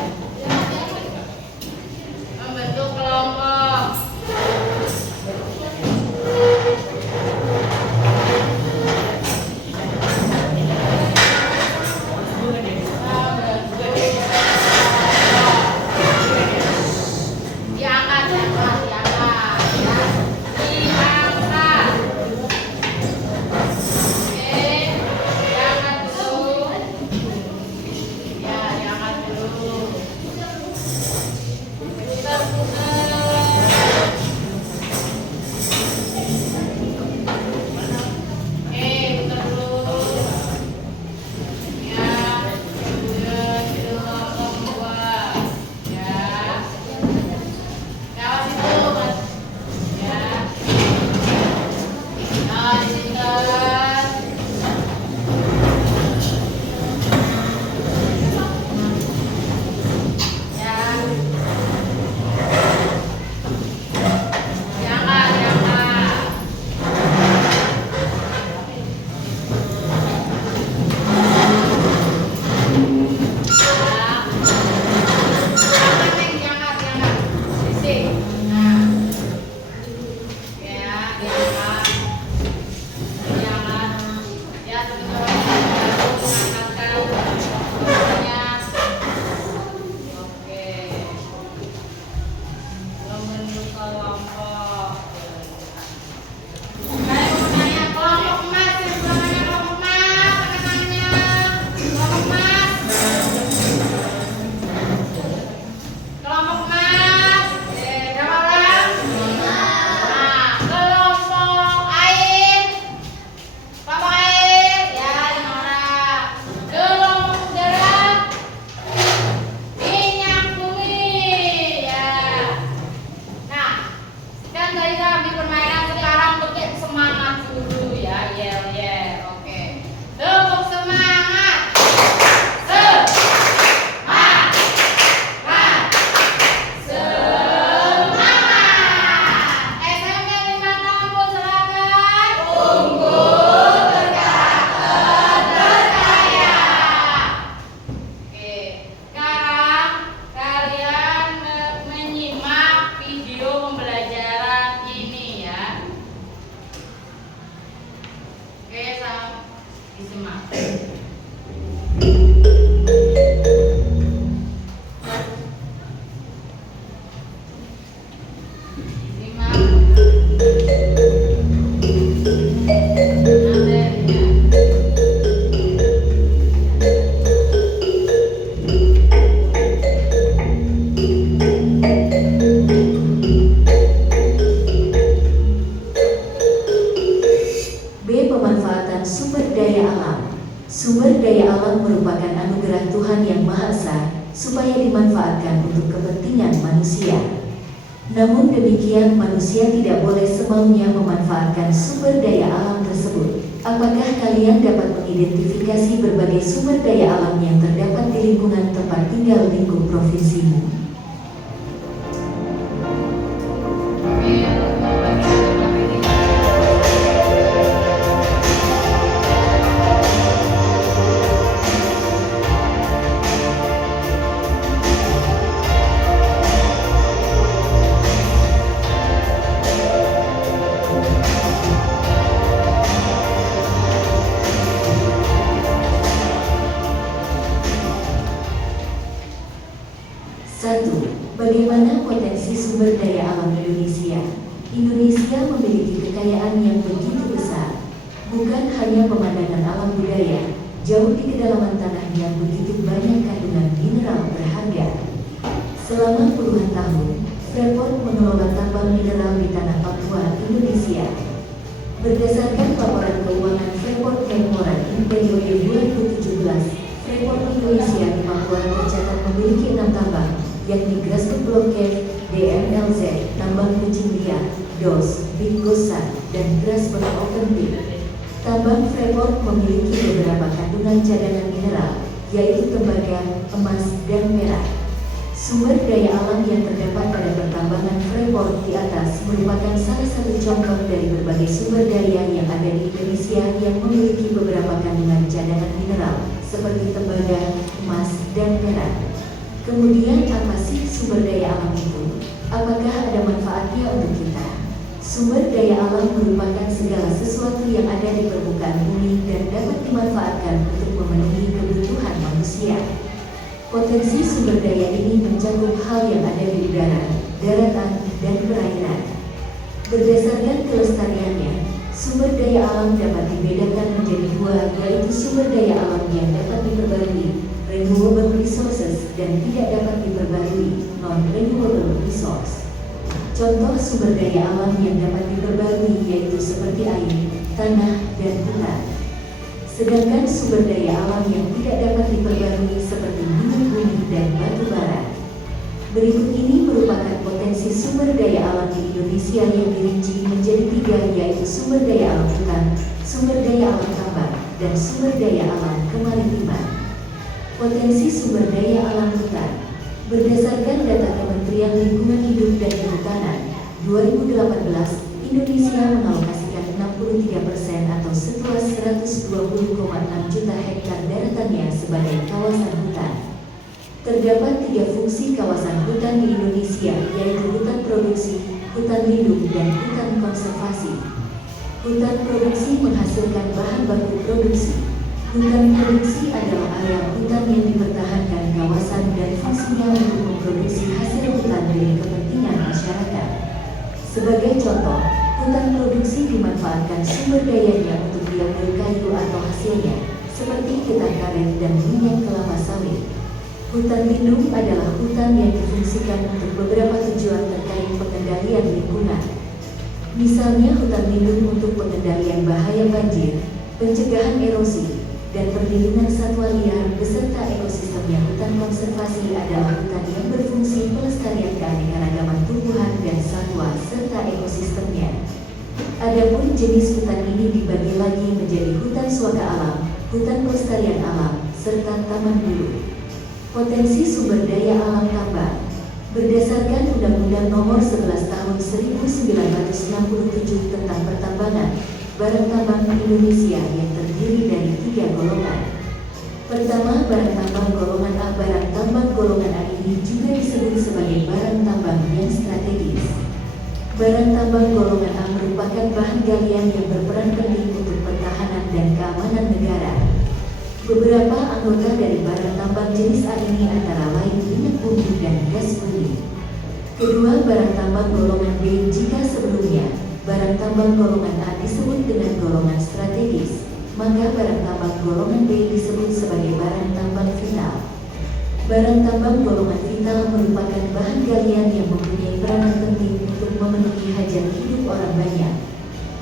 Membentuk kelompok. Diangkat ya. Diangkat. Diangkat dulu. Ya, diangkat dulu. Putar. Putar dulu. Ya, itu kelompok 2. Ya. Awas itu, Mas. Ya. Ditinggal. Ya. Diangkat. Diangkat. Sisi. Nah. Ya, diangkat. Ya, teman-teman mengangkatkan semuanya. Oke. Membentuk kelompok. Saya mau tanya kelompok emas, yang namanya kelompok emas, tekanannya kelompok emas. Kelompok emas, berapa orang? 5. Nah, kelompok air. Kelompok air, ya 5 orang. Kelompok udara, minyak bumi, ya. Nah, kan tadi kami permainan, sekarang bentuk semangat dulu ya, yel. Oke. Tepuk semangat. Semangat. SMP 5 Tambun, silakan. Unggul berkata alam merupakan anugerah Tuhan yang Maha Esa, supaya dimanfaatkan untuk kepentingan manusia. Namun demikian, manusia tidak boleh semaunya memanfaatkan sumber daya alam tersebut. Apakah kalian dapat mengidentifikasi berbagai sumber daya alam yang terdapat di lingkungan tempat tinggal lingkup provinsimu? Bagaimana potensi sumber daya alam Indonesia? Indonesia memiliki kekayaan yang begitu besar. Bukan hanya pemandangan alam budaya, jauh di kedalaman tanah yang begitu banyak kandungan mineral berharga. Selama puluhan tahun, Freeport mengelola tambang mineral di tanah Papua, Indonesia. Berdasarkan laporan keuangan Freeport Memora in periode 2017, Freeport Indonesia di Papua tercatat memiliki 6 tambang, yakni Grassberg Block Cave, DMLZ, Tambang Kucing Liar, DOS, Big Gosan, dan Grassberg Open Pit. Tambang Freeport memiliki beberapa kandungan cadangan mineral, yaitu tembaga, emas, dan perak. Sumber daya alam yang terdapat pada pertambangan Freeport di atas merupakan salah satu contoh dari berbagai sumber daya yang ada di Indonesia yang memiliki beberapa kandungan cadangan mineral, seperti tembaga, emas, dan perak. Kemudian apa sih sumber daya alam itu? Apakah ada manfaatnya untuk kita? Sumber daya alam merupakan segala sesuatu yang ada di permukaan bumi dan dapat dimanfaatkan untuk memenuhi kebutuhan manusia. Potensi sumber daya ini mencakup hal yang ada di udara, daratan, dan perairan. Berdasarkan kelestariannya, sumber daya alam dapat dibedakan menjadi dua, yaitu sumber daya alam yang dapat diperbarui, renewable resources, dan tidak dapat diperbarui, non-renewable resource. Contoh sumber daya alam yang dapat diperbarui yaitu seperti air, tanah, dan hutan. Sedangkan sumber daya alam yang tidak dapat diperbarui seperti minyak bumi dan batu bara. Berikut ini merupakan potensi sumber daya alam di Indonesia yang dirinci menjadi 3, yaitu sumber daya alam hutan, sumber daya alam tambang, dan sumber daya alam kemaritiman. Potensi sumber daya alam hutan. Berdasarkan data Kementerian Lingkungan Hidup dan Kehutanan, 2018, Indonesia mengalokasikan 63% atau seluas 120,6 juta hektar daratannya sebagai kawasan hutan. Terdapat 3 fungsi kawasan hutan di Indonesia, yaitu hutan produksi, hutan lindung, dan hutan konservasi. Hutan produksi menghasilkan bahan baku produksi. Hutan produksi adalah area hutan yang dipertahankan kawasan dan fungsinya untuk memproduksi hasil hutan dari kepentingan masyarakat. Sebagai contoh, hutan produksi dimanfaatkan sumber dayanya untuk diambil kayu atau hasilnya, seperti getah karet dan minyak kelapa sawit. Hutan lindung adalah hutan yang difungsikan untuk beberapa tujuan terkait pengendalian lingkungan. Misalnya hutan lindung untuk pengendalian bahaya banjir, pencegahan erosi, dan perlindungan satwa liar beserta ekosistemnya. Hutan konservasi adalah hutan yang berfungsi pelestarian keanekaragaman tumbuhan dan satwa serta ekosistemnya. Adapun jenis hutan ini dibagi lagi menjadi hutan suaka alam, hutan pelestarian alam, serta taman bulu. Potensi sumber daya alam tambang. Berdasarkan Undang-Undang Nomor 11 Tahun 1967 tentang pertambangan, barang tambang Indonesia yang terdiri dari 3 golongan. Pertama, barang tambang golongan A. Barang tambang golongan A ini juga disebut sebagai barang tambang yang strategis. Barang tambang golongan A merupakan bahan galian yang berperan penting untuk pertahanan dan keamanan negara. Beberapa anggota dari barang tambang jenis A ini antara lain minyak bumi dan gas bumi. Kedua, barang tambang golongan B. Jika sebelumnya barang tambang golongan A disebut dengan golongan strategis, maka barang tambang golongan B disebut sebagai barang tambang vital. Barang tambang golongan vital merupakan bahan galian yang mempunyai peranan penting untuk memenuhi hajat hidup orang banyak.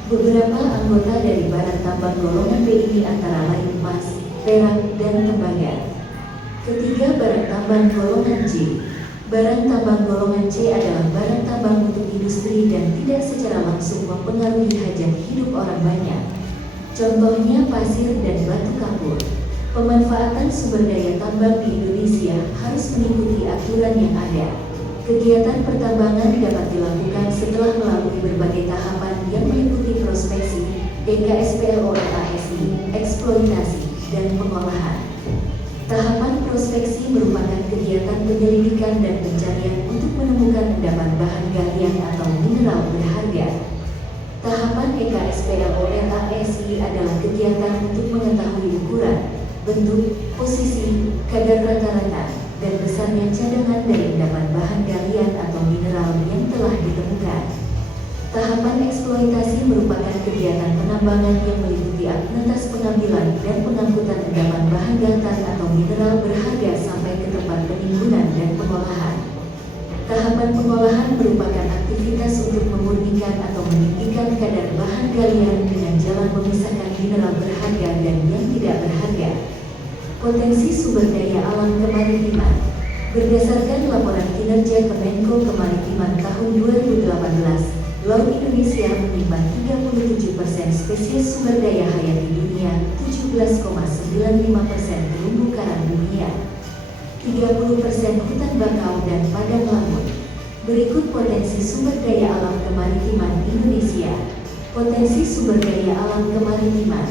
Beberapa anggota dari barang tambang golongan B ini antara lain emas, perak, dan tembaga. Ketiga, barang tambang golongan C. Barang tambang golongan C adalah barang tambang untuk industri dan tidak secara langsung mempengaruhi hajat hidup orang banyak. Contohnya pasir dan batu kapur. Pemanfaatan sumber daya tambang di Indonesia harus mengikuti aturan yang ada. Kegiatan pertambangan dapat dilakukan setelah melalui berbagai tahapan yang meliputi prospeksi, EKSPLORASI, eksploitasi, dan pengolahan. Tahapan prospeksi merupakan kegiatan penyelidikan dan pencarian untuk menemukan endapan bahan galian atau mineral berharga. Tahapan EKSPLORASI adalah kegiatan untuk mengetahui ukuran, bentuk, posisi, kadar rata-rata, dan besarnya cadangan dari endapan bahan galian atau mineral yang telah ditemukan. Tahapan eksploitasi merupakan kegiatan penambangan yang meliputi aktivitas pengambilan dan pengangkutan endapan bahan datar atau mineral berharga sampai ke tempat penimbunan dan pengolahan. Tahapan pengolahan merupakan aktivitas untuk memurnikan atau meninggikan kadar bahan galian dengan jalan memisahkan mineral berharga dan yang tidak berharga. Potensi sumber daya alam kemaritiman. Berdasarkan laporan kinerja Kemenko Kemaritiman tahun 2018, Laut Indonesia menyimpan 37% spesies sumber daya hayati dunia, 17,95% terumbu karang dunia, 30% hutan bakau dan padang laut. Berikut potensi sumber daya alam kemaritiman Indonesia. Potensi sumber daya alam kemaritiman.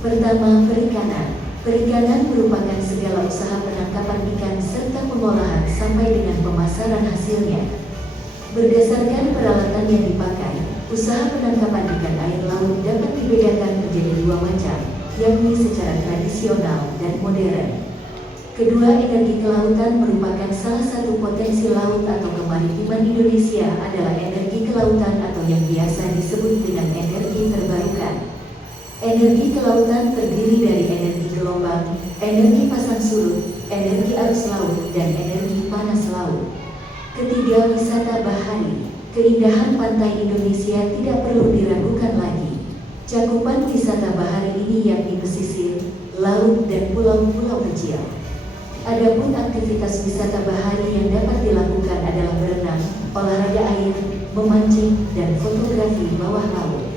Pertama, perikanan. Perikanan merupakan segala usaha penangkapan ikan serta pengolahan sampai dengan pemasaran hasilnya. Berdasarkan peralatan yang dipakai, usaha penangkapan ikan air laut dapat dibedakan menjadi dua macam, yakni secara tradisional dan modern. Kedua, energi kelautan merupakan salah satu potensi laut atau kemaritiman Indonesia adalah energi kelautan atau yang biasa disebut dengan energi terbarukan. Energi kelautan terdiri dari energi gelombang, energi pasang surut, energi arus laut, dan energi panas laut. Ketiga, wisata bahari. Keindahan pantai Indonesia tidak perlu diragukan lagi. Cakupan wisata bahari ini yakni pesisir, laut, dan pulau-pulau kecil. Adapun aktivitas wisata bahari yang dapat dilakukan adalah berenang, olahraga air, memancing, dan fotografi bawah laut.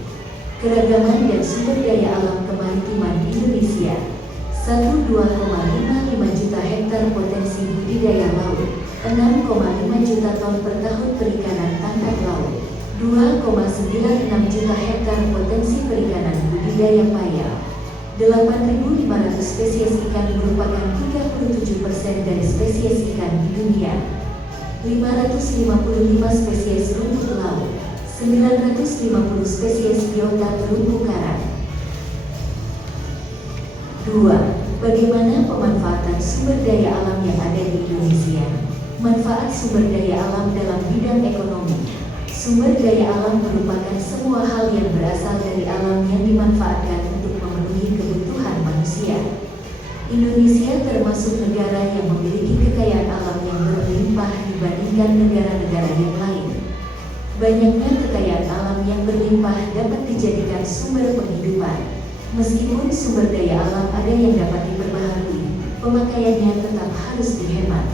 Keragaman dan sumber daya alam kemaritiman Indonesia. 1,2,55 juta hektar potensi budidaya laut, 6,5 juta ton per tahun perikanan tangkap laut, 2,96 juta hektar potensi perikanan budidaya payal. 8.500 spesies ikan merupakan 37% dari spesies ikan di dunia. 555 spesies rumput laut, 950 spesies biota terumbu karang. 2. Bagaimana pemanfaatan sumber daya alam yang ada di Indonesia? Manfaat sumber daya alam dalam bidang ekonomi. Sumber daya alam merupakan semua hal yang berasal dari alam yang dimanfaatkan untuk memenuhi kebutuhan manusia. Indonesia termasuk negara yang memiliki kekayaan alam yang berlimpah dibandingkan negara-negara yang lain. Banyaknya kekayaan alam yang berlimpah dapat dijadikan sumber penghidupan. Meskipun sumber daya alam ada yang dapat diperbaharui, pemakaiannya tetap harus dihemat.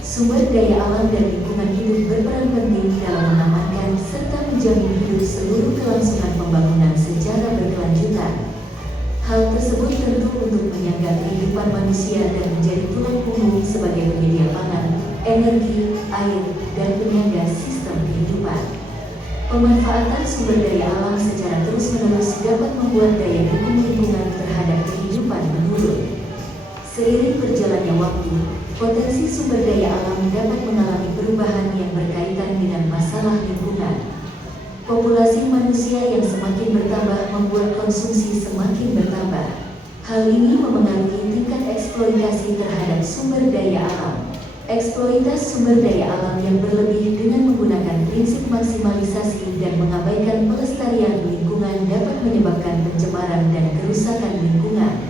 Sumber daya alam dan lingkungan hidup berperan penting dalam mengamankan serta menjamin hidup seluruh kelangsungan pembangunan secara berkelanjutan. Hal tersebut tentu untuk menyangga kehidupan manusia dan menjadi tulang punggung sebagai penyedia pangan, energi, air, dan penyangga sistem kehidupan. Pemanfaatan sumber daya alam secara terus-menerus dapat membuat daya dukung lingkungan terhadap kehidupan menurun. Seiring berjalannya waktu, potensi sumber daya alam dapat mengalami perubahan yang berkaitan dengan masalah lingkungan. Populasi manusia yang semakin bertambah membuat konsumsi semakin bertambah. Hal ini memengaruhi tingkat eksploitasi terhadap sumber daya alam. Eksploitasi sumber daya alam yang berlebih dengan menggunakan prinsip maksimalisasi dan mengabaikan pelestarian lingkungan dapat menyebabkan pencemaran dan kerusakan lingkungan.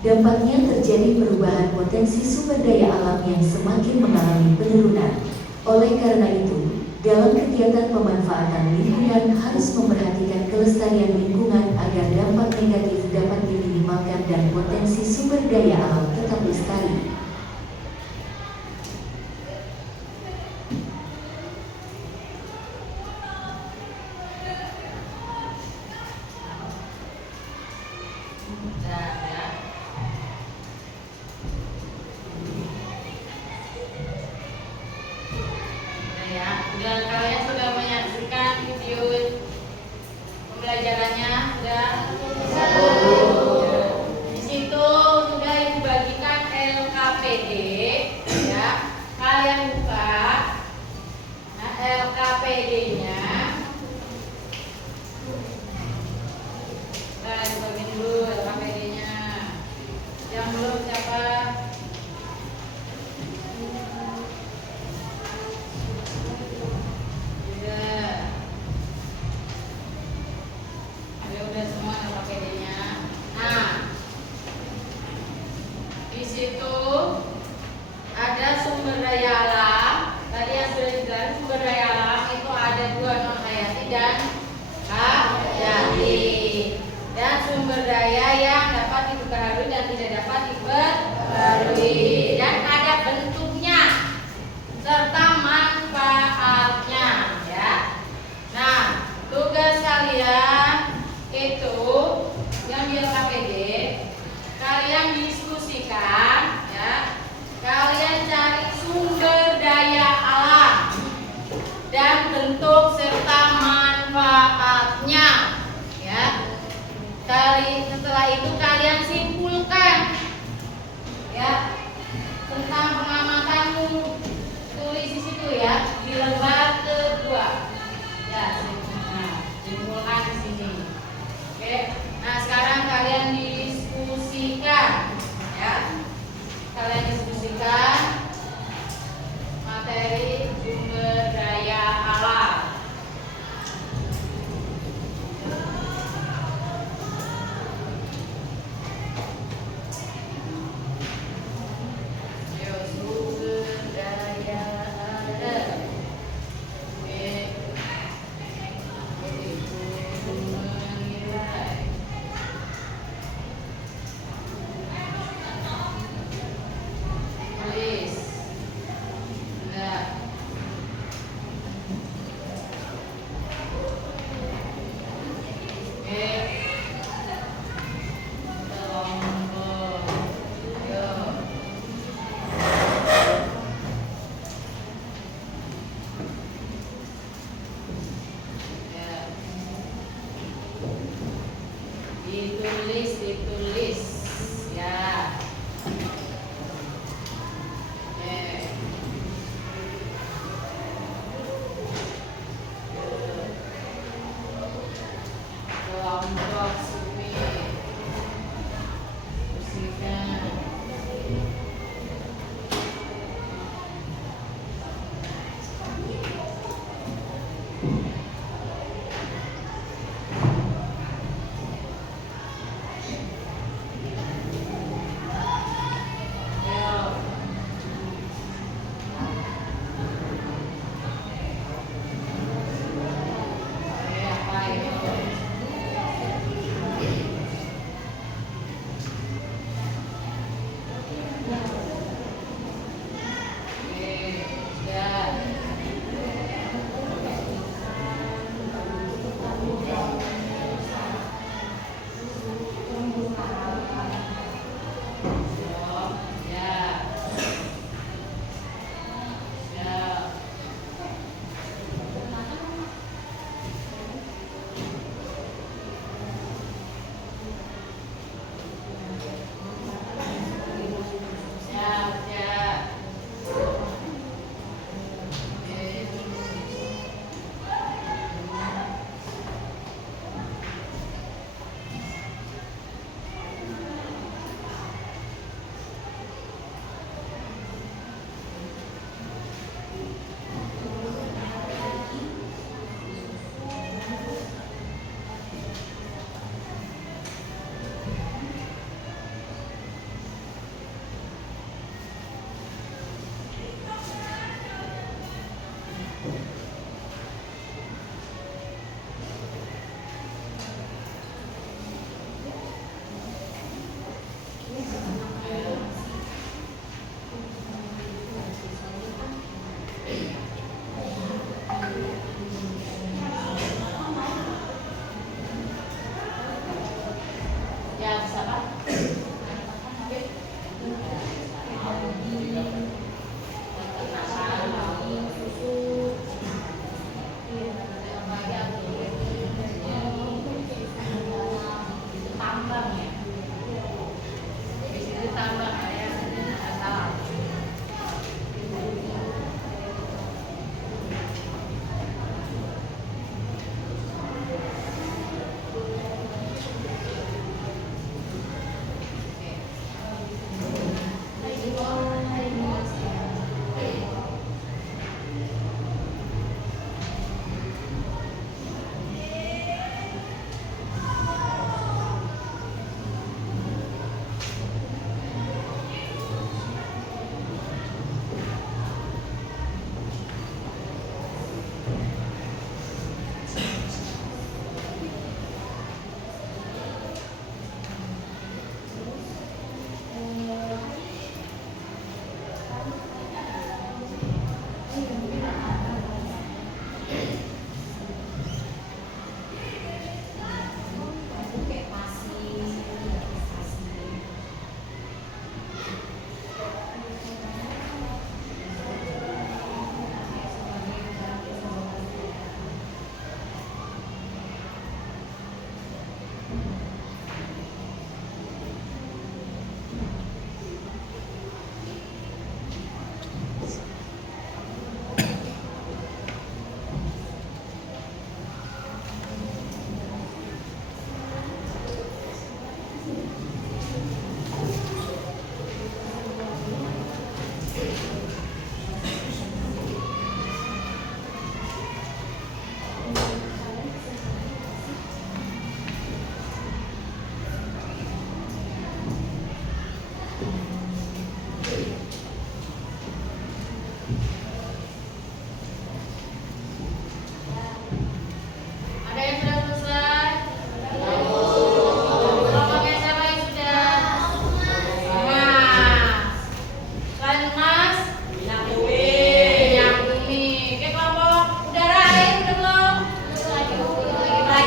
Dampaknya terjadi perubahan potensi sumber daya alam yang semakin mengalami penurunan. Oleh karena itu, dalam kegiatan pemanfaatan lingkungan harus memperhatikan kelestarian lingkungan agar dampak negatif dapat diminimalkan dan potensi sumber daya alam tetap lestari. Udah kalian sudah menyaksikan video pembelajarannya sudah? Di situ sudah ibu bagikan LKPD ya. Kalian buka LKPD-nya. Nah, dibagiin dulu LKPD-nya. Yang belum siapa? Udah semua LKPD-nya. Nah, di situ ada sumber daya alam. Tadi yang sudah dijelaskan sumber daya alam itu ada dua, non hayati dan hayati. Dan sumber daya yang dapat diperbaharui dan tidak dapat diperbaharui. Dan ada bentuknya serta manfaatnya ya. Nah, tugas kalian itu yang di LKPD kalian diskusikan ya. Kalian cari sumber daya alam dan bentuk serta manfaatnya ya. Setelah itu kalian simpulkan ya tentang pengamatanmu. Tulis di situ ya di lembar kedua ya. Simpulkan di sini. Oke, nah sekarang kalian diskusikan ya. Kalian diskusikan materi sumber daya alam. Yo, sumber daya alam. Oke. Tulis. Enggak. Oke. Kelompok. Yo. Ya. Ditulis ya. Kelompok sumi bersihkan. Apa itu?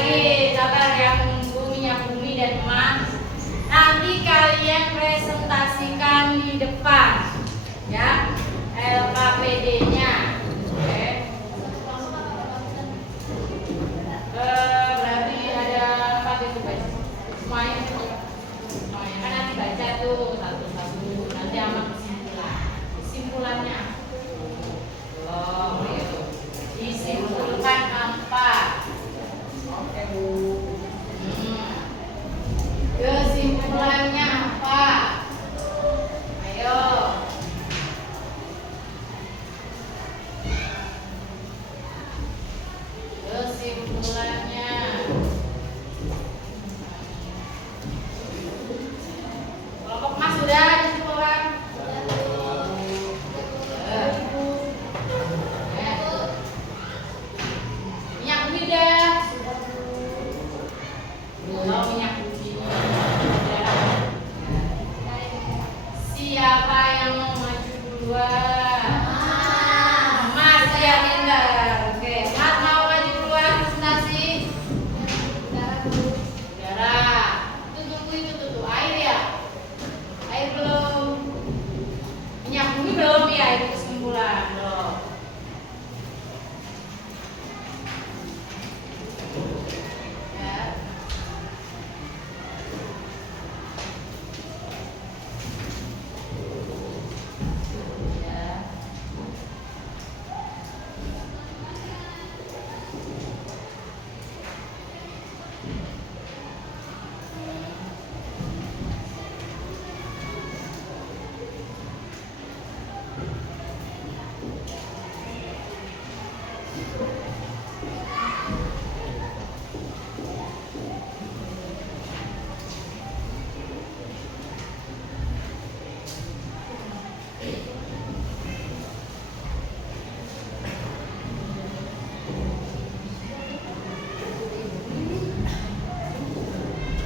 lagi, sabar yang menunggu minyak bumi dan emas. Nanti kalian presentasikan di depan, ya, LKPD-nya. Oke. Berarti ada 4 itu guys. Semuanya kan nanti baca tuh satu-satu. Nanti sama kesimpulannya. Belum, ayo. Disimpulkan apa? Oke Bu. Kesimpulannya apa? Ayo. Kesimpulannya. Kelompok Mas sudah disimpulkan? Minyak bumi dah. Belum minyak bumi. Siapa yang mau maju duluan? Mas ya pintar. Oke, Mas mau maju duluan presentasi? Udara. Itu tuh air ya? Air belum. Minyak bumi belum ya, itu kesimpulan belum. Ya. Ya.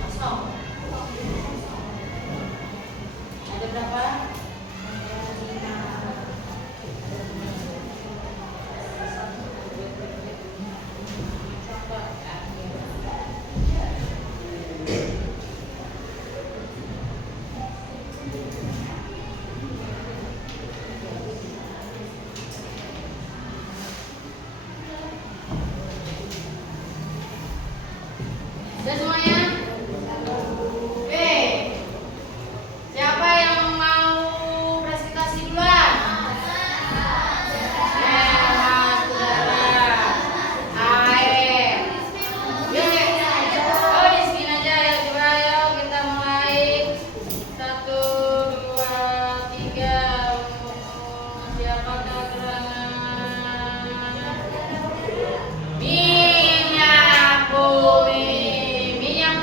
Kosong. Ada berapa? Coba ya. Sudah semuanya? Oke. Siapa yang mau presentasi duluan? Mas, udara, air. Yuk, oh di sini aja ya, coba ayo kita mulai. 1, 2, 3. Siapa gerangan? Minyak bumi. Minyak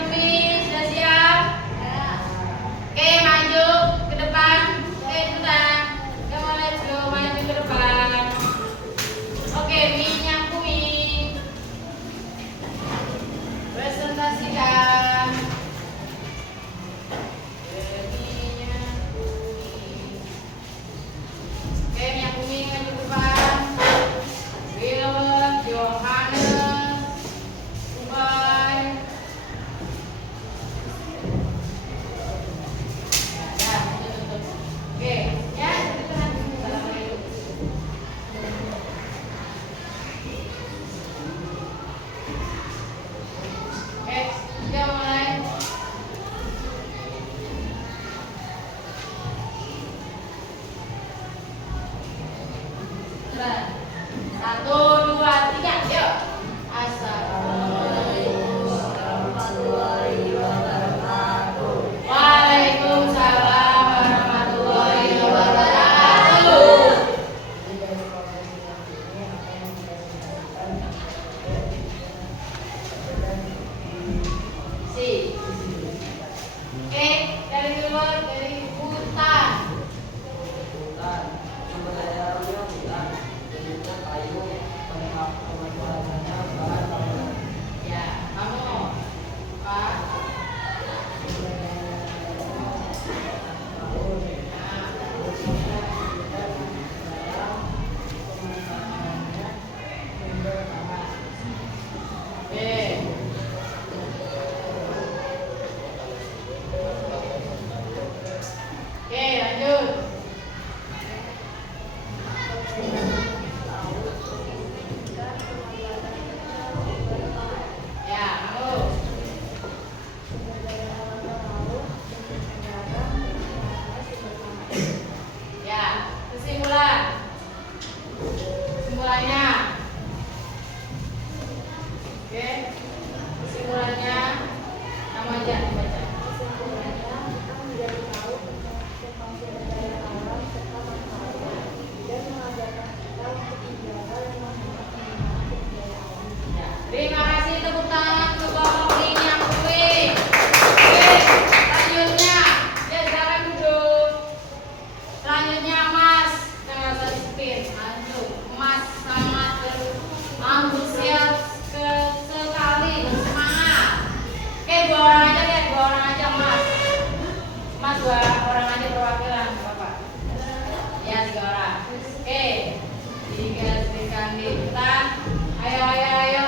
ayo.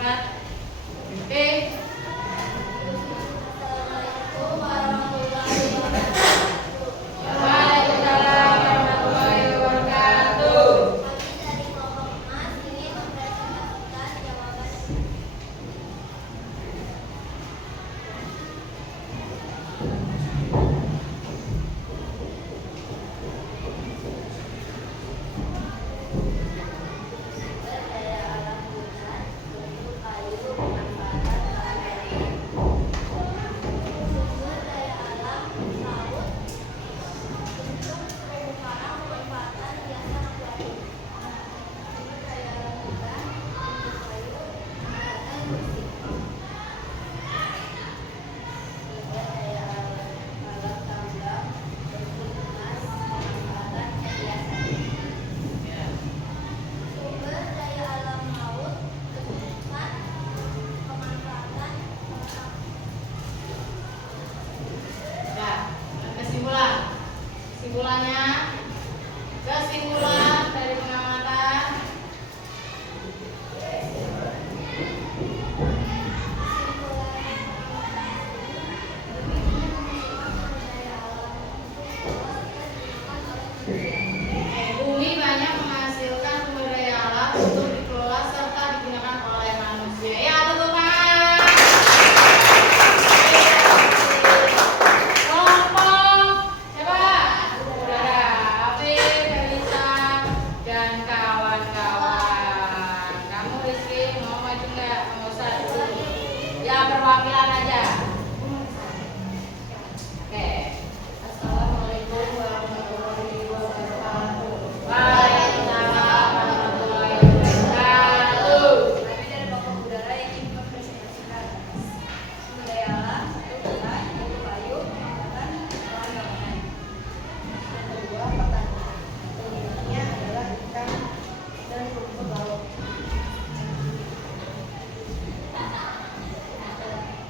Berat. Oke. Assalamualaikum warahmatullahi wabarakatuh. Waalaikumsalam warahmatullahi wabarakatuh. Kami dari kelompok emas ingin mempresentasikan jawaban. Daya alam hutan untuk kayu pemanfaatan bahan dari sumber daya alam laut untuk terumbu karang pemanfaatan hiasan akuarium. Sumber daya alam hutan untuk kayu pemanfaatan industri. Sumber daya alam tambang untuk emas pemanfaatan hiasan. Ya. Sumber daya alam laut ikan pemanfaatan Nah, kesimpulan. Kesimpulan dari pengamatan. Bumi banyak menghasilkan sumber daya alam untuk dikelola serta digunakan oleh manusia. Ya, tepuk tangan. Kelompok siapa? Saudara Afif, Elisa, dan kawan-kawan. Kamu Rizky mau maju nggak? Nggak usah dulu. Ya, perwakilan aja. Oke. Assalamualaikum warahmatullahi wabarakatuh. Waalaikumsalam warahmatullahi wabarakatuh. Kami dari kelompok udara ingin mempresentasikan sumber daya alam untuk hutan, yaitu kayu, pemanfaatan bahan bangunan. Yang kedua, pertanian. Penyebabnya adalah ikan dan rumput laut.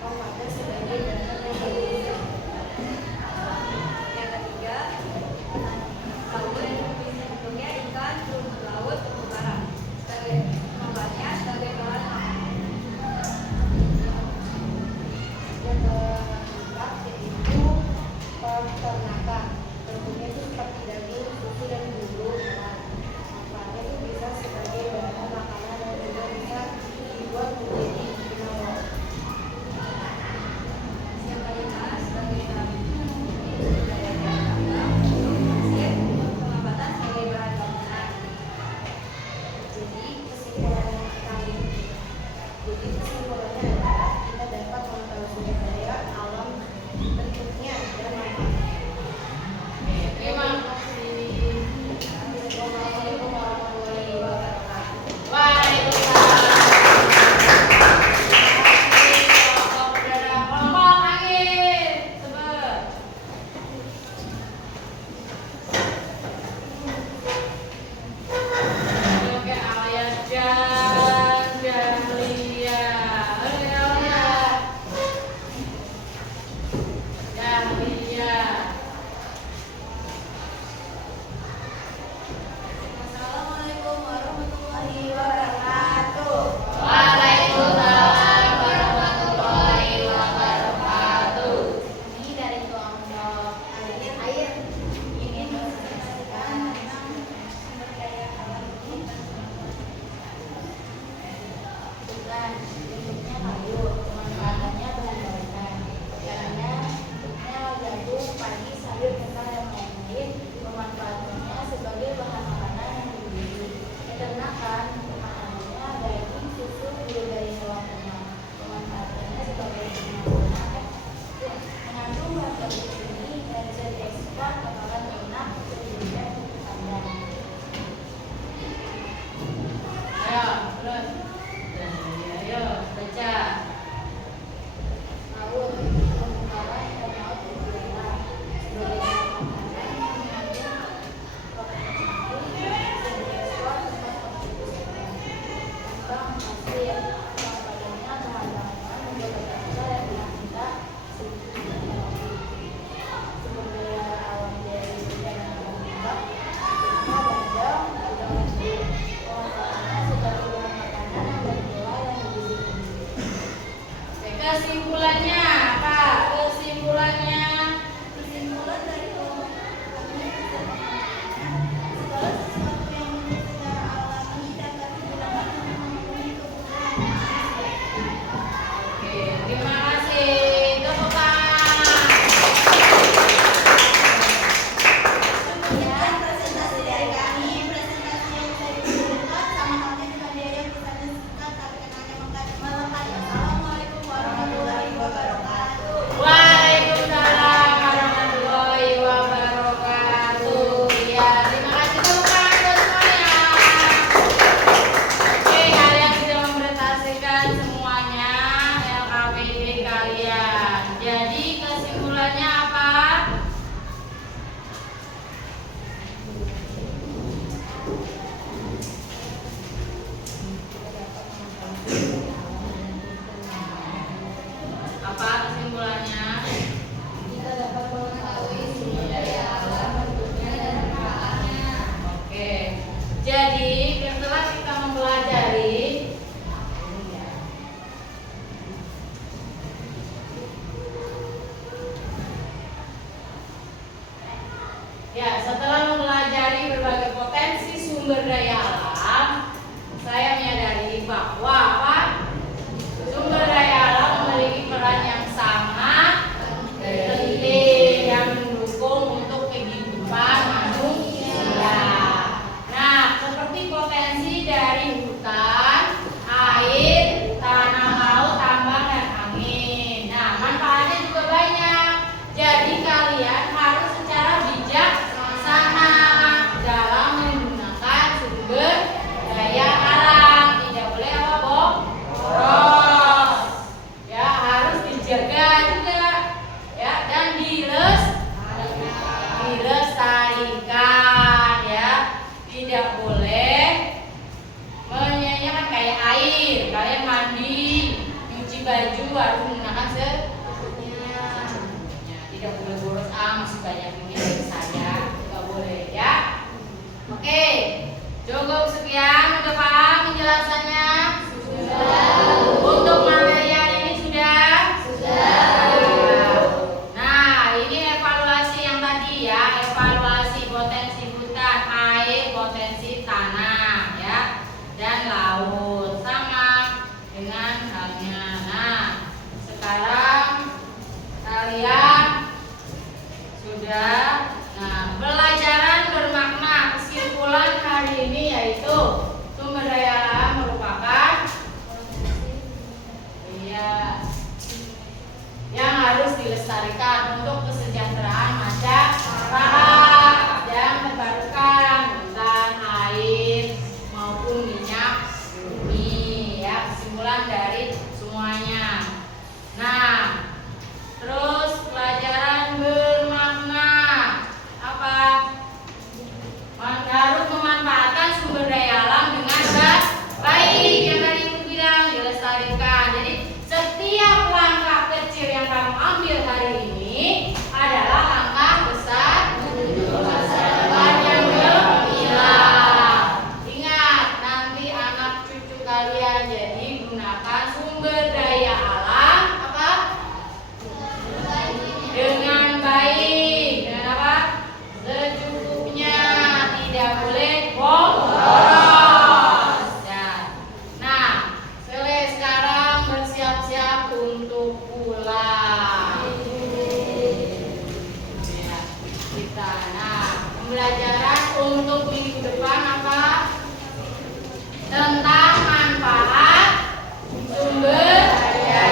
Memakai sebagai dasar reproduksi. Yang ketiga, laut bentuknya ikan, rumput laut, terumbu karang. Sebagai kembangnya sebagai bahan makanan. Yang keempat yaitu peternakan. Bentuknya itu seperti daging, susu dan bulu. Manfaatnya itu bisa sebagai bahan makanan dan juga bisa dibuat menjadi pengawet. Yang kelima sebagai daya tambang untuk pasir pemanfaatan sebagai bahan bangunan. Jadi kesimpulannya adalah kita dapat mengetahui sumber daya alam, bentuknya dan manfaatnya. Terima kasih. Wassalamualaikum warahmatullahi wabarakatuh. Waalaikumsalam. Kelompok udara, kelompok angin. Seber. Oke, Alia dan Dahlia. Oke, Alia. Dahlia. Assalamualaikum warahmatullahi wabarakatuh. Waalaikumsalam warahmatullahi wabarakatuh. Kami dari kelompok air ingin mempresentasikan tentang sumber daya alam ini. Bukan bentuknya kayu, pemanfaatannya bahan bangunan. Caranya bentuknya jagung, padi, sayur, kentang dan lain-lain. Pemanfaatannya sebagai bahan makanan yang dibeli. Peternakan makanannya daging, susu, bulu dari hewan ternak. Pemanfaatannya sebagai makanan mengandung bahan baku ini dan bisa diekspor ke pakan ternak untuk dijadikan pupuk kandang. Ayo, terus. Ayo, baca. Laut, terumbu karang dan laut bergerak sebagai bahan makanan yang mengandung protein tinggi dan diekspor ke konsumsi ikan. Tambang pasir, pemanfaatannya bahan bangunan menjaga bangsa dan kita sumber daya alam dari hujan dan tambang bentuknya kesimpulannya apa? Kesimpulannya Kesimpulan dari kelompok ini segala sesuatu yang muncul secara alami dapat digunakan untuk memenuhi kebutuhan manusia. Oke, terima kasih. Tepuk tangan. Sekian presentasi dari kami. Presentasi yang bisa diberikan sama halnya dengan dia yang bisa disingkat tapi kenanya melekat. Assalamualaikum warahmatullahi wabarakatuh. Waalaikumsalam warahmatullahi wabarakatuh. Ya, terima kasih tepuk tangan buat semuanya. Oke, kalian sudah mempresentasikan semuanya LKPD kalian. Jadi kesimpulannya apa? Apa kesimpulannya? Kita dapat mengetahui sumber daya alam, bentuknya dan manfaatnya. Oke. Jadi setelah kita mempelajari setelah mempelajari berbagai potensi sumber daya alam, saya menyadari bahwa apa? Sumber daya alam memiliki peran yang sangat penting yang mendukung untuk kehidupan manusia. Nah, seperti potensi dari hutan, air, tanah laut, tambang, dan angin. Nah, manfaatnya juga banyak. Jadi kalian harus secara bijaksana dalam menggunakan sumber daya alam. Tidak boleh apa, boros. Ya, harus dijaga juga. Ya, dan dilestarikan ya. Tidak boleh menyanyiakan kayak air. Kalian mandi, nyuci baju harus menggunakan secukupnya. Tidak boleh boros, masih banyak ini dari saya. Tidak boleh ya. Oke, cukup sekian. Udah paham penjelasannya? Untuk materi hari ini sudah? Nah, ini evaluasi yang tadi ya, evaluasi potensi hutan, air, potensi tanah ya, dan laut sama dengan halnya. Nah, sekarang kalian sudah, pelajaran bermakna. Kesimpulan hari ini yaitu sumber daya alam merupakan yang harus dilestarikan untuk kesejahteraan masyarakat dan terbarukan hutan, air maupun minyak bumi ya. Kesimpulan dari semuanya. Nah, terus pelajaran bermakna apa? Harus memanfaatkan sumber daya alam dengan baik yang tadi Ibu bilang, dilestarikan. Jadi setiap langkah kecil yang kamu ambil hari ini adalah langkah besar menuju masa depan yang gemilang. Ingat, nanti anak cucu kalian jadi gunakan sumber daya alam apa? Dengan baik. Dengan apa? Secukupnya. Tidak boleh boros. Nah, sekarang bersiap-siap untuk pulang. Ya, kita. Nah, pembelajaran untuk minggu depan apa? Tentang manfaat sumber daya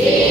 Si.